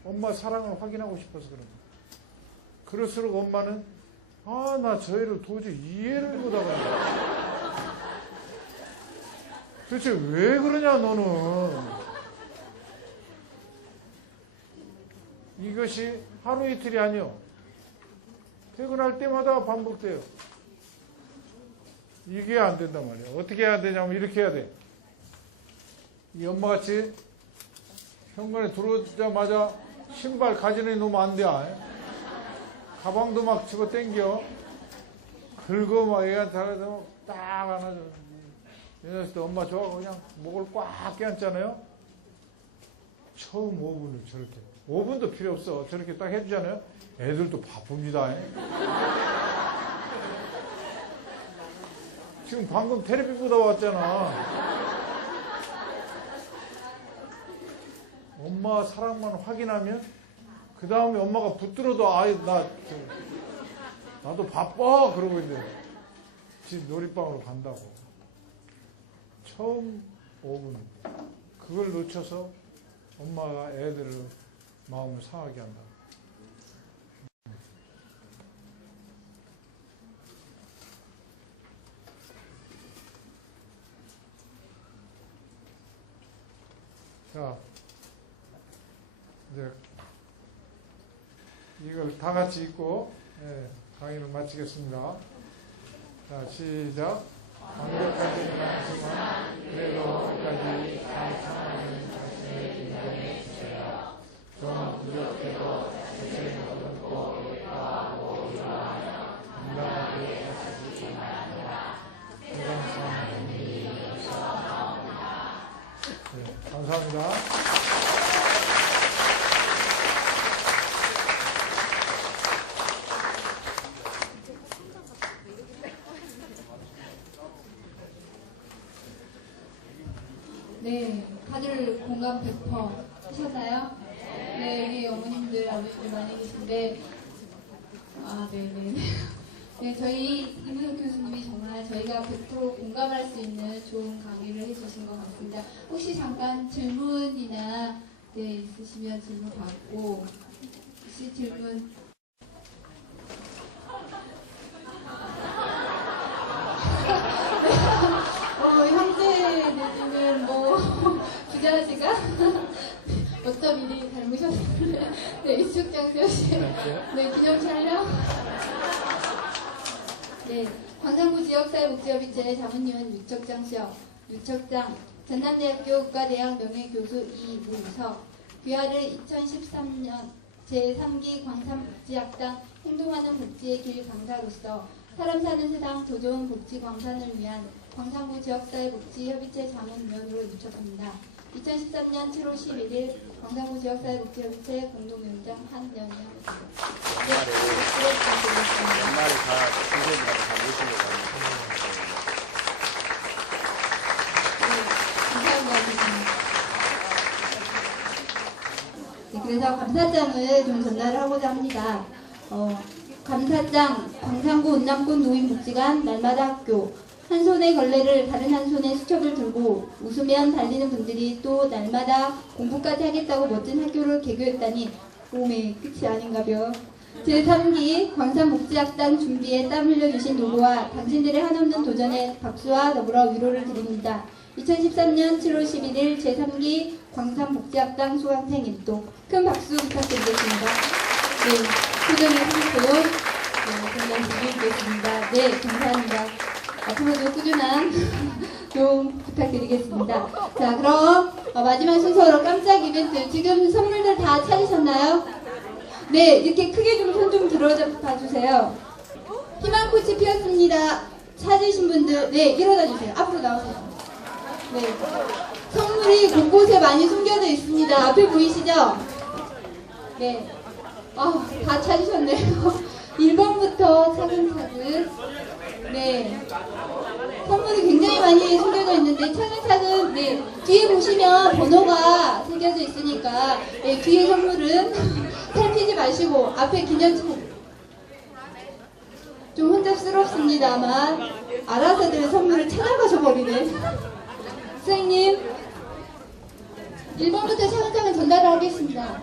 엄마 사랑을 확인하고 싶어서 그런 거예요. 그럴수록 엄마는 나 저 애를 도저히 이해를 못하겠네. 도대체 왜 그러냐 너는. 이것이 하루 이틀이 아니요. 퇴근할 때마다 반복돼요. 이게 안 된단 말이에요. 어떻게 해야 되냐면 이렇게 해야 돼. 이 엄마같이 현관에 들어오자마자 신발 가지런히 놓으면 안 돼. 가방도 막 집어 당겨. 긁어 막 애한테 하면서 딱 안아줘. 이랬을 때 엄마 좋아하고 그냥 목을 꽉 껴안잖아요. 처음 5분을 저렇게. 5분도 필요 없어. 저렇게 딱 해주잖아요. 애들도 바쁩니다. 지금 방금 테레비 보다 왔잖아. 엄마 사랑만 확인하면 그 다음에 엄마가 붙들어도 아이 나도 바빠 그러고 있는데 집 놀이방으로 간다고. 처음 5분 그걸 놓쳐서 엄마가 애들을 마음을 상하게 한다. 자, 이제 이걸 다 같이 읽고 강의를 마치겠습니다. 자, 시작. 완벽하지는 않지만 그래도 끝까지 잘 참아주는 자신을 인정해 주세요. 좀 부족해도 자신을 거듭고 예뻐하고 위로하며 건강하게 하시기만 합니다. 항상 주님께서 나옵니다. 감사합니다. 네, 다들 공감 100% 하셨나요? 네, 여기 어머님들, 아버님들 많이 계신데, 네네. 네, 저희 이문석 교수님이 정말 저희가 100% 공감할 수 있는 좋은 강의를 해주신 것 같습니다. 혹시 잠깐 질문이나 있으시면 질문 받고, 혹시 질문 형제는 부자시가 어쩜 일이 닮으셨는데 이쪽 장수씨 기념 촬영 광산구 지역사회복지협의체 자문위원 유척장 수석 유척장 전남대학교 국가대학 명예교수 이문석 귀하를 2013년 제3기 광산복지학당 행동하는 복지의 길 강사로서 사람 사는 세상 더 좋은 복지 광산을 위한 광산구 지역사회복지협의체 자문위원으로 유척합니다. 2013년 7월 11일 광산구 지역사회복지협의체 공동위원장 한연희입니다. 옛날에 다 선생님들하고 다 모시려고 합니다. 그래서 감사장을 좀 전달을 하고자 합니다. 감사장 광산구 운남군 노인복지관 날마다 학교 한 손에 걸레를 다른 한 손에 수첩을 들고 웃으면 달리는 분들이 또 날마다 공부까지 하겠다고 멋진 학교를 개교했다니 오메 끝이 아닌가벼. 제3기 광산복지학당 준비에 땀 흘려주신 노고와 당신들의 한없는 도전에 박수와 더불어 위로를 드립니다. 2013년 7월 11일 제3기 광산복지학당 수강생 일동 큰 박수 부탁드리겠습니다. 소정의 후보요 공연 드리겠습니다. 감사합니다. 앞으로도 꾸준한 좀 부탁드리겠습니다. 자, 그럼 마지막 순서로 깜짝 이벤트 지금 선물들 다 찾으셨나요? 네, 이렇게 크게 좀 손 좀 들어봐 주세요. 희망꽃이 피었습니다. 찾으신 분들 일어나 주세요. 앞으로 나오세요. 선물이 곳곳에 많이 숨겨져 있습니다. 앞에 보이시죠? 다 찾으셨네요. 1번부터 차근차근 선물이 굉장히 많이 숨겨져 있는데 차근차근 뒤에 보시면 번호가 새겨져 있으니까 뒤에 선물은 살피지 마시고 앞에 기념품 좀 혼잡스럽습니다만 알아서들 선물을 찾아가셔 버리네. 선생님 1번부터 차근차근 전달을 하겠습니다.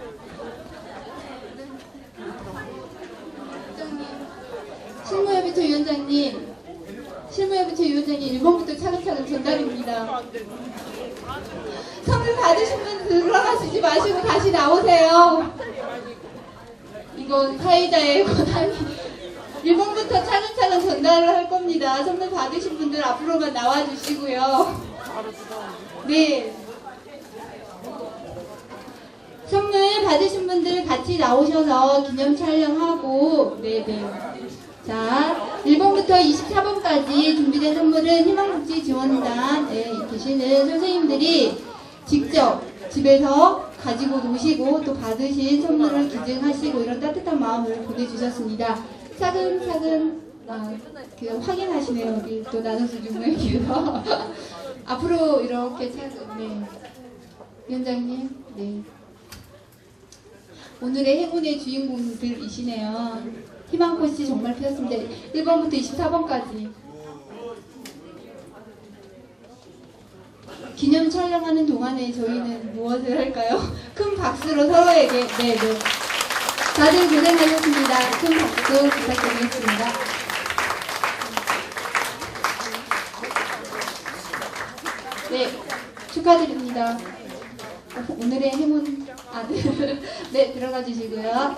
실무협의체 위원장님 1번부터 차근차근 전달입니다. 선물 받으신 분 들어가시지 마시고 다시 나오세요. 이건 사회자의 권한이 1번부터 차근차근 전달을 할 겁니다. 선물 받으신 분들 앞으로만 나와주시고요. 선물 받으신 분들 같이 나오셔서 기념 촬영하고, 네네. 자, 1번부터 24번까지 준비된 선물은 희망복지지원단에 계시는 선생님들이 직접 집에서 가지고 노시고 또 받으신 선물을 기증하시고 이런 따뜻한 마음을 보내주셨습니다. 차근차근 확인하시네요. 여기 또 나눠서 주문할게요. 앞으로 이렇게 네. 위원장님, 네. 오늘의 행운의 주인공들이시네요. 희망꽃이 정말 피었습니다. 1번부터 24번까지. 기념 촬영하는 동안에 저희는 무엇을 할까요? 큰 박수로 서로에게, 네. 다들 고생하셨습니다. 큰 박수 부탁드리겠습니다. 네, 축하드립니다. 오늘의 행운 아들, 네, 들어가 주시고요.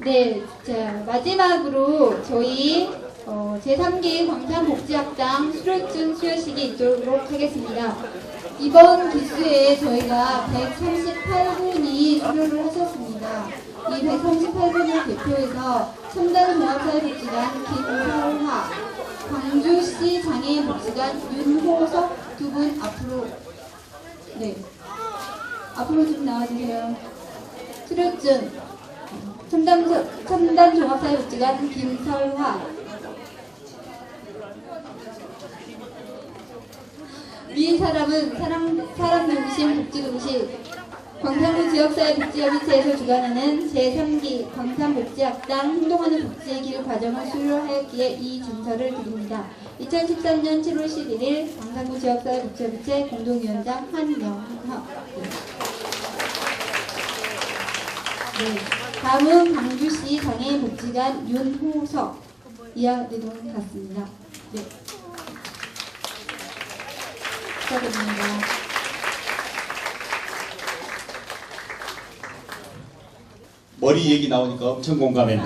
네, 자, 마지막으로 저희 제3기 광산복지학당 수료증 수여식이 있도록 하겠습니다. 이번 기수에 저희가 138분이 수료를 하셨습니다. 이 138분을 대표해서 첨단종합사회복지관 김설화, 광주시 장애인복지관 윤호석 두 분 앞으로, 네, 앞으로 좀 나와주세요. 수료증 첨단종합사회복지관 김설화. 위 사람은 사람 중심 복지도시 광산구 지역사회복지협의체에서 주관하는 제3기 광산복지학당 행동하는 복지의 길 과정을 수료하였기에 이 준서를 드립니다. 2013년 7월 11일 광산구 지역사회복지협의체 공동위원장 한영혁. 네. 다음은 광주시 장애인복지관 윤호석 이하 내동 같습니다. 네. 축하드립니다. 머리 얘기 나오니까 엄청 공감했네.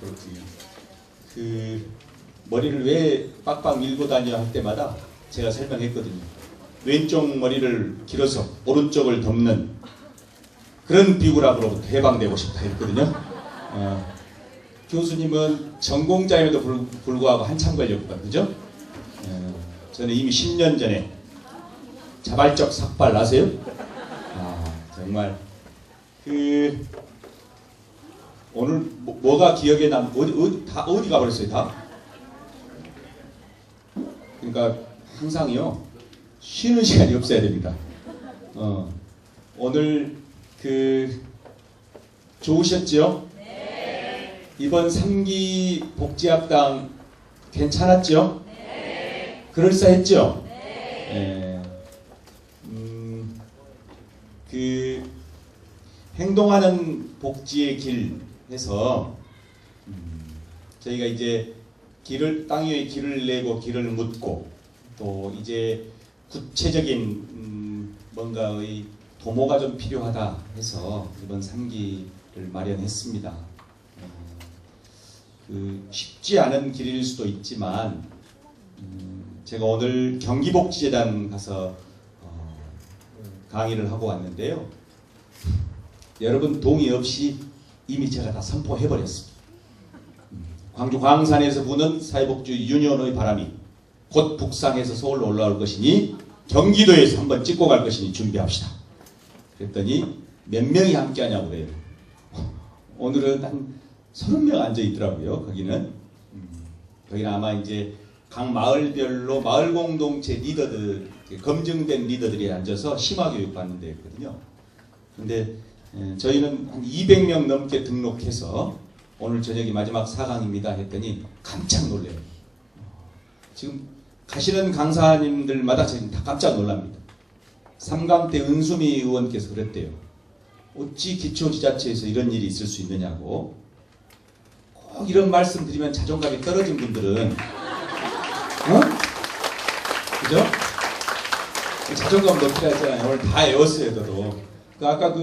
그렇군요. 그 머리를 왜 빡빡 밀고 다녀 할 때마다 제가 설명했거든요. 왼쪽 머리를 길어서 오른쪽을 덮는 그런 비굴함으로부터 해방되고 싶다 했거든요. 교수님은 전공자임에도 불구하고 한참 걸렸거든요. 그죠? 저는 이미 10년 전에 자발적 삭발 아세요? 정말 오늘 뭐가 기억에 어디 가버렸어요 다? 그러니까 항상요 쉬는 시간이 없어야 됩니다. 오늘 좋으셨죠? 네. 이번 3기 복지학당 괜찮았죠? 네. 그럴싸했죠? 네. 행동하는 복지의 길 해서 저희가 이제 땅 위에 길을 내고 길을 묻고 또 이제 구체적인 뭔가의 도모가 좀 필요하다 해서 이번 3기를 마련했습니다. 쉽지 않은 길일 수도 있지만 제가 오늘 경기복지재단 가서 강의를 하고 왔는데요. 여러분 동의 없이 이미 제가 다 선포해버렸습니다. 광주 광산에서 부는 사회복지 유니온의 바람이 곧 북상해서 서울로 올라올 것이니 경기도에서 한번 찍고 갈 것이니 준비합시다. 그랬더니 몇 명이 함께 하냐고 그래요. 오늘은 한 30명 앉아 있더라고요. 거기는 아마 이제 각 마을별로 마을 공동체 리더들, 검증된 리더들이 앉아서 심화교육 받는 데였거든요. 근데 저희는 한 200명 넘게 등록해서 오늘 저녁이 마지막 4강입니다 했더니 깜짝 놀래요. 지금 가시는 강사님들마다 지금 다 깜짝 놀랍니다. 3강 때 은수미 의원께서 그랬대요. 어찌 기초지자체에서 이런 일이 있을 수 있느냐고. 꼭 이런 말씀 드리면 자존감이 떨어진 분들은 그죠? 자존감 높이라 했잖아요. 오늘 다 외웠어요. 저도. 아까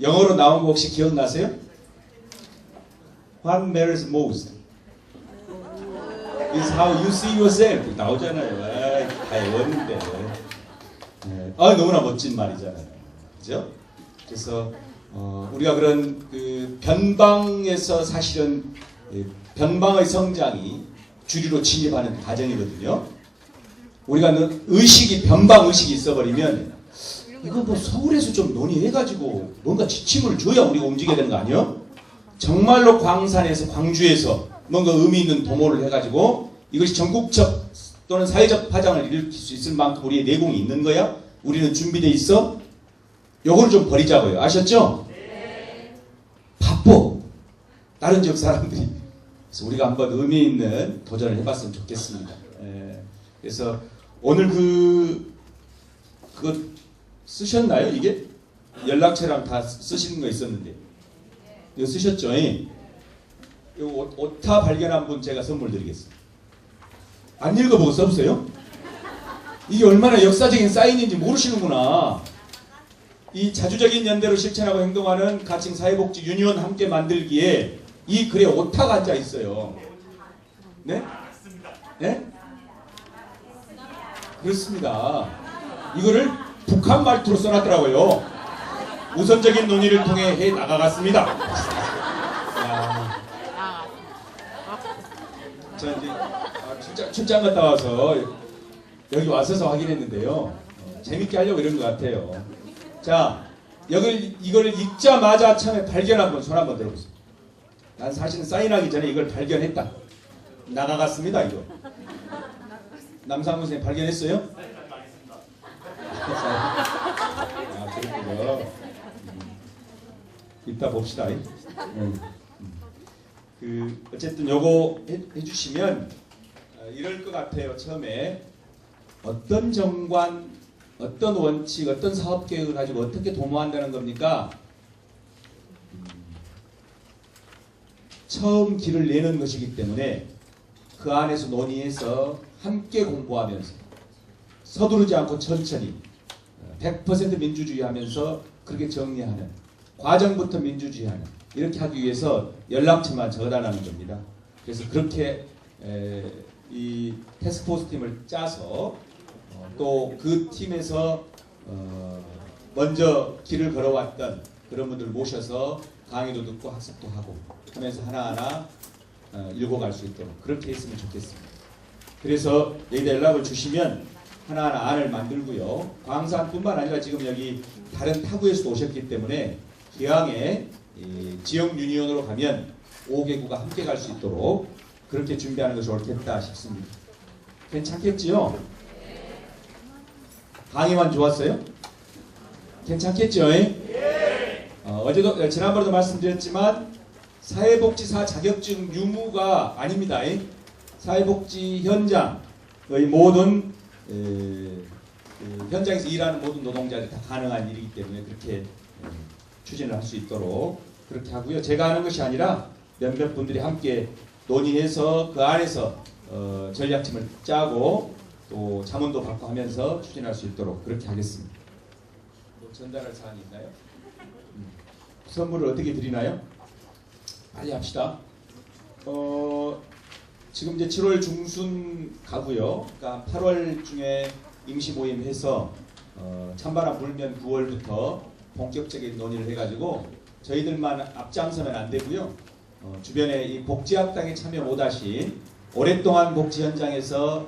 영어로 나온 거 혹시 기억나세요? What matters most is how you see yourself. 나오잖아요. 다 외웠는데. 너무나 멋진 말이잖아요. 그죠? 그래서 우리가 그런 그 변방에서 사실은 변방의 성장이 주류로 진입하는 과정이거든요. 우리가 의식이 변방 의식이 있어버리면 이거 뭐 서울에서 좀 논의해가지고 뭔가 지침을 줘야 우리가 움직여야 되는 거 아니에요? 정말로 광산에서 광주에서 뭔가 의미 있는 도모를 해가지고 이것이 전국적 또는 사회적 파장을 일으킬 수 있을 만큼 우리의 내공이 있는 거야? 우리는 준비돼 있어? 요걸 좀 버리자고요. 아셨죠? 네. 바빠. 다른 지역 사람들이. 그래서 우리가 한번 의미 있는 도전을 해봤으면 좋겠습니다. 그래서 오늘 그거 쓰셨나요? 이게? 연락처랑 다 쓰시는 거 있었는데. 이거 쓰셨죠? 이거 오타 발견한 분 제가 선물 드리겠습니다. 안 읽어보고 써보세요. 이게 얼마나 역사적인 사인인지 모르시는구나. 이 자주적인 연대로 실천하고 행동하는 가칭 사회복지 유니온 함께 만들기에 이 글에 오타가 앉아 있어요. 네? 네? 그렇습니다. 이거를 북한 말투로 써놨더라고요. 우선적인 논의를 통해 해 나가갔습니다. 저 이제 출장 갔다 와서 여기 와서서 확인했는데요. 재밌게 하려고 이런 것 같아요. 자, 이걸 읽자마자 처음에 발견한 분 손 한번 들어보세요. 난 사실은 사인하기 전에 이걸 발견했다. 나가갔습니다, 이거. 남상훈 선생님 발견했어요? 아, 그렇군요. 이따 봅시다. 어쨌든 요거 해주시면 이럴 것 같아요. 처음에 어떤 정관, 어떤 원칙, 어떤 사업 계획을 가지고 어떻게 도모한다는 겁니까? 처음 길을 내는 것이기 때문에 그 안에서 논의해서 함께 공부하면서 서두르지 않고 천천히 100% 민주주의하면서 그렇게 정리하는 과정부터 민주주의하는 이렇게 하기 위해서 연락처만 적어달라는 겁니다. 그래서 그렇게 이 태스크포스 팀을 짜서 또 그 팀에서 먼저 길을 걸어왔던 그런 분들 모셔서 강의도 듣고 학습도 하고 하면서 하나하나 읽어갈 수 있도록 그렇게 했으면 좋겠습니다. 그래서 여기다 연락을 주시면 하나하나 안을 만들고요. 광산뿐만 아니라 지금 여기 다른 타구에서도 오셨기 때문에 기왕에 지역 유니온으로 가면 5개구가 함께 갈 수 있도록 그렇게 준비하는 것이 옳겠다 싶습니다. 괜찮겠지요? 강의만 좋았어요? 괜찮겠죠? 어제도 지난번에도 말씀드렸지만 사회복지사 자격증 유무가 아닙니다. 사회복지 현장의 모든 현장에서 일하는 모든 노동자들이 다 가능한 일이기 때문에 그렇게 추진을 할 수 있도록 그렇게 하고요. 제가 하는 것이 아니라 몇몇 분들이 함께 논의해서 그 안에서 전략팀을 짜고 또 자문도 받고 하면서 추진할 수 있도록 그렇게 하겠습니다. 뭐 전달할 사항이 있나요? 선물을 어떻게 드리나요? 빨리 합시다. 지금 이제 7월 중순 가고요. 그러니까 8월 중에 임시 모임 해서 찬바람 불면 9월부터 본격적인 논의를 해가지고 저희들만 앞장서면 안 되고요. 주변에 이 복지학당에 참여 못하신 오랫동안 복지 현장에서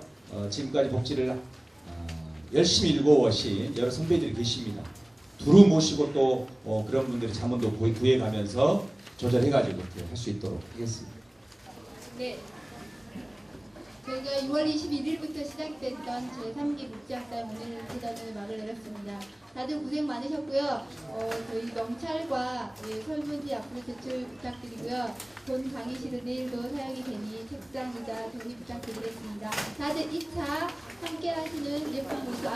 지금까지 복지를 열심히 일궈오신 여러 선배들이 계십니다. 두루 모시고 또 그런 분들이 자문도 구해가면서 조절해가지고 할 수 있도록 하겠습니다. 네. 저희가 6월 21일부터 시작됐던 제3기 복지학당 오늘 대단을 막을 내렸습니다. 다들 고생 많으셨고요. 저희 명찰과 설문지 앞으로 제출 부탁드리고요. 본 강의실은 내일도 사용이 되니 책상, 의자 정리 부탁드리겠습니다. 다들 2차 함께 하시는 예쁜 모습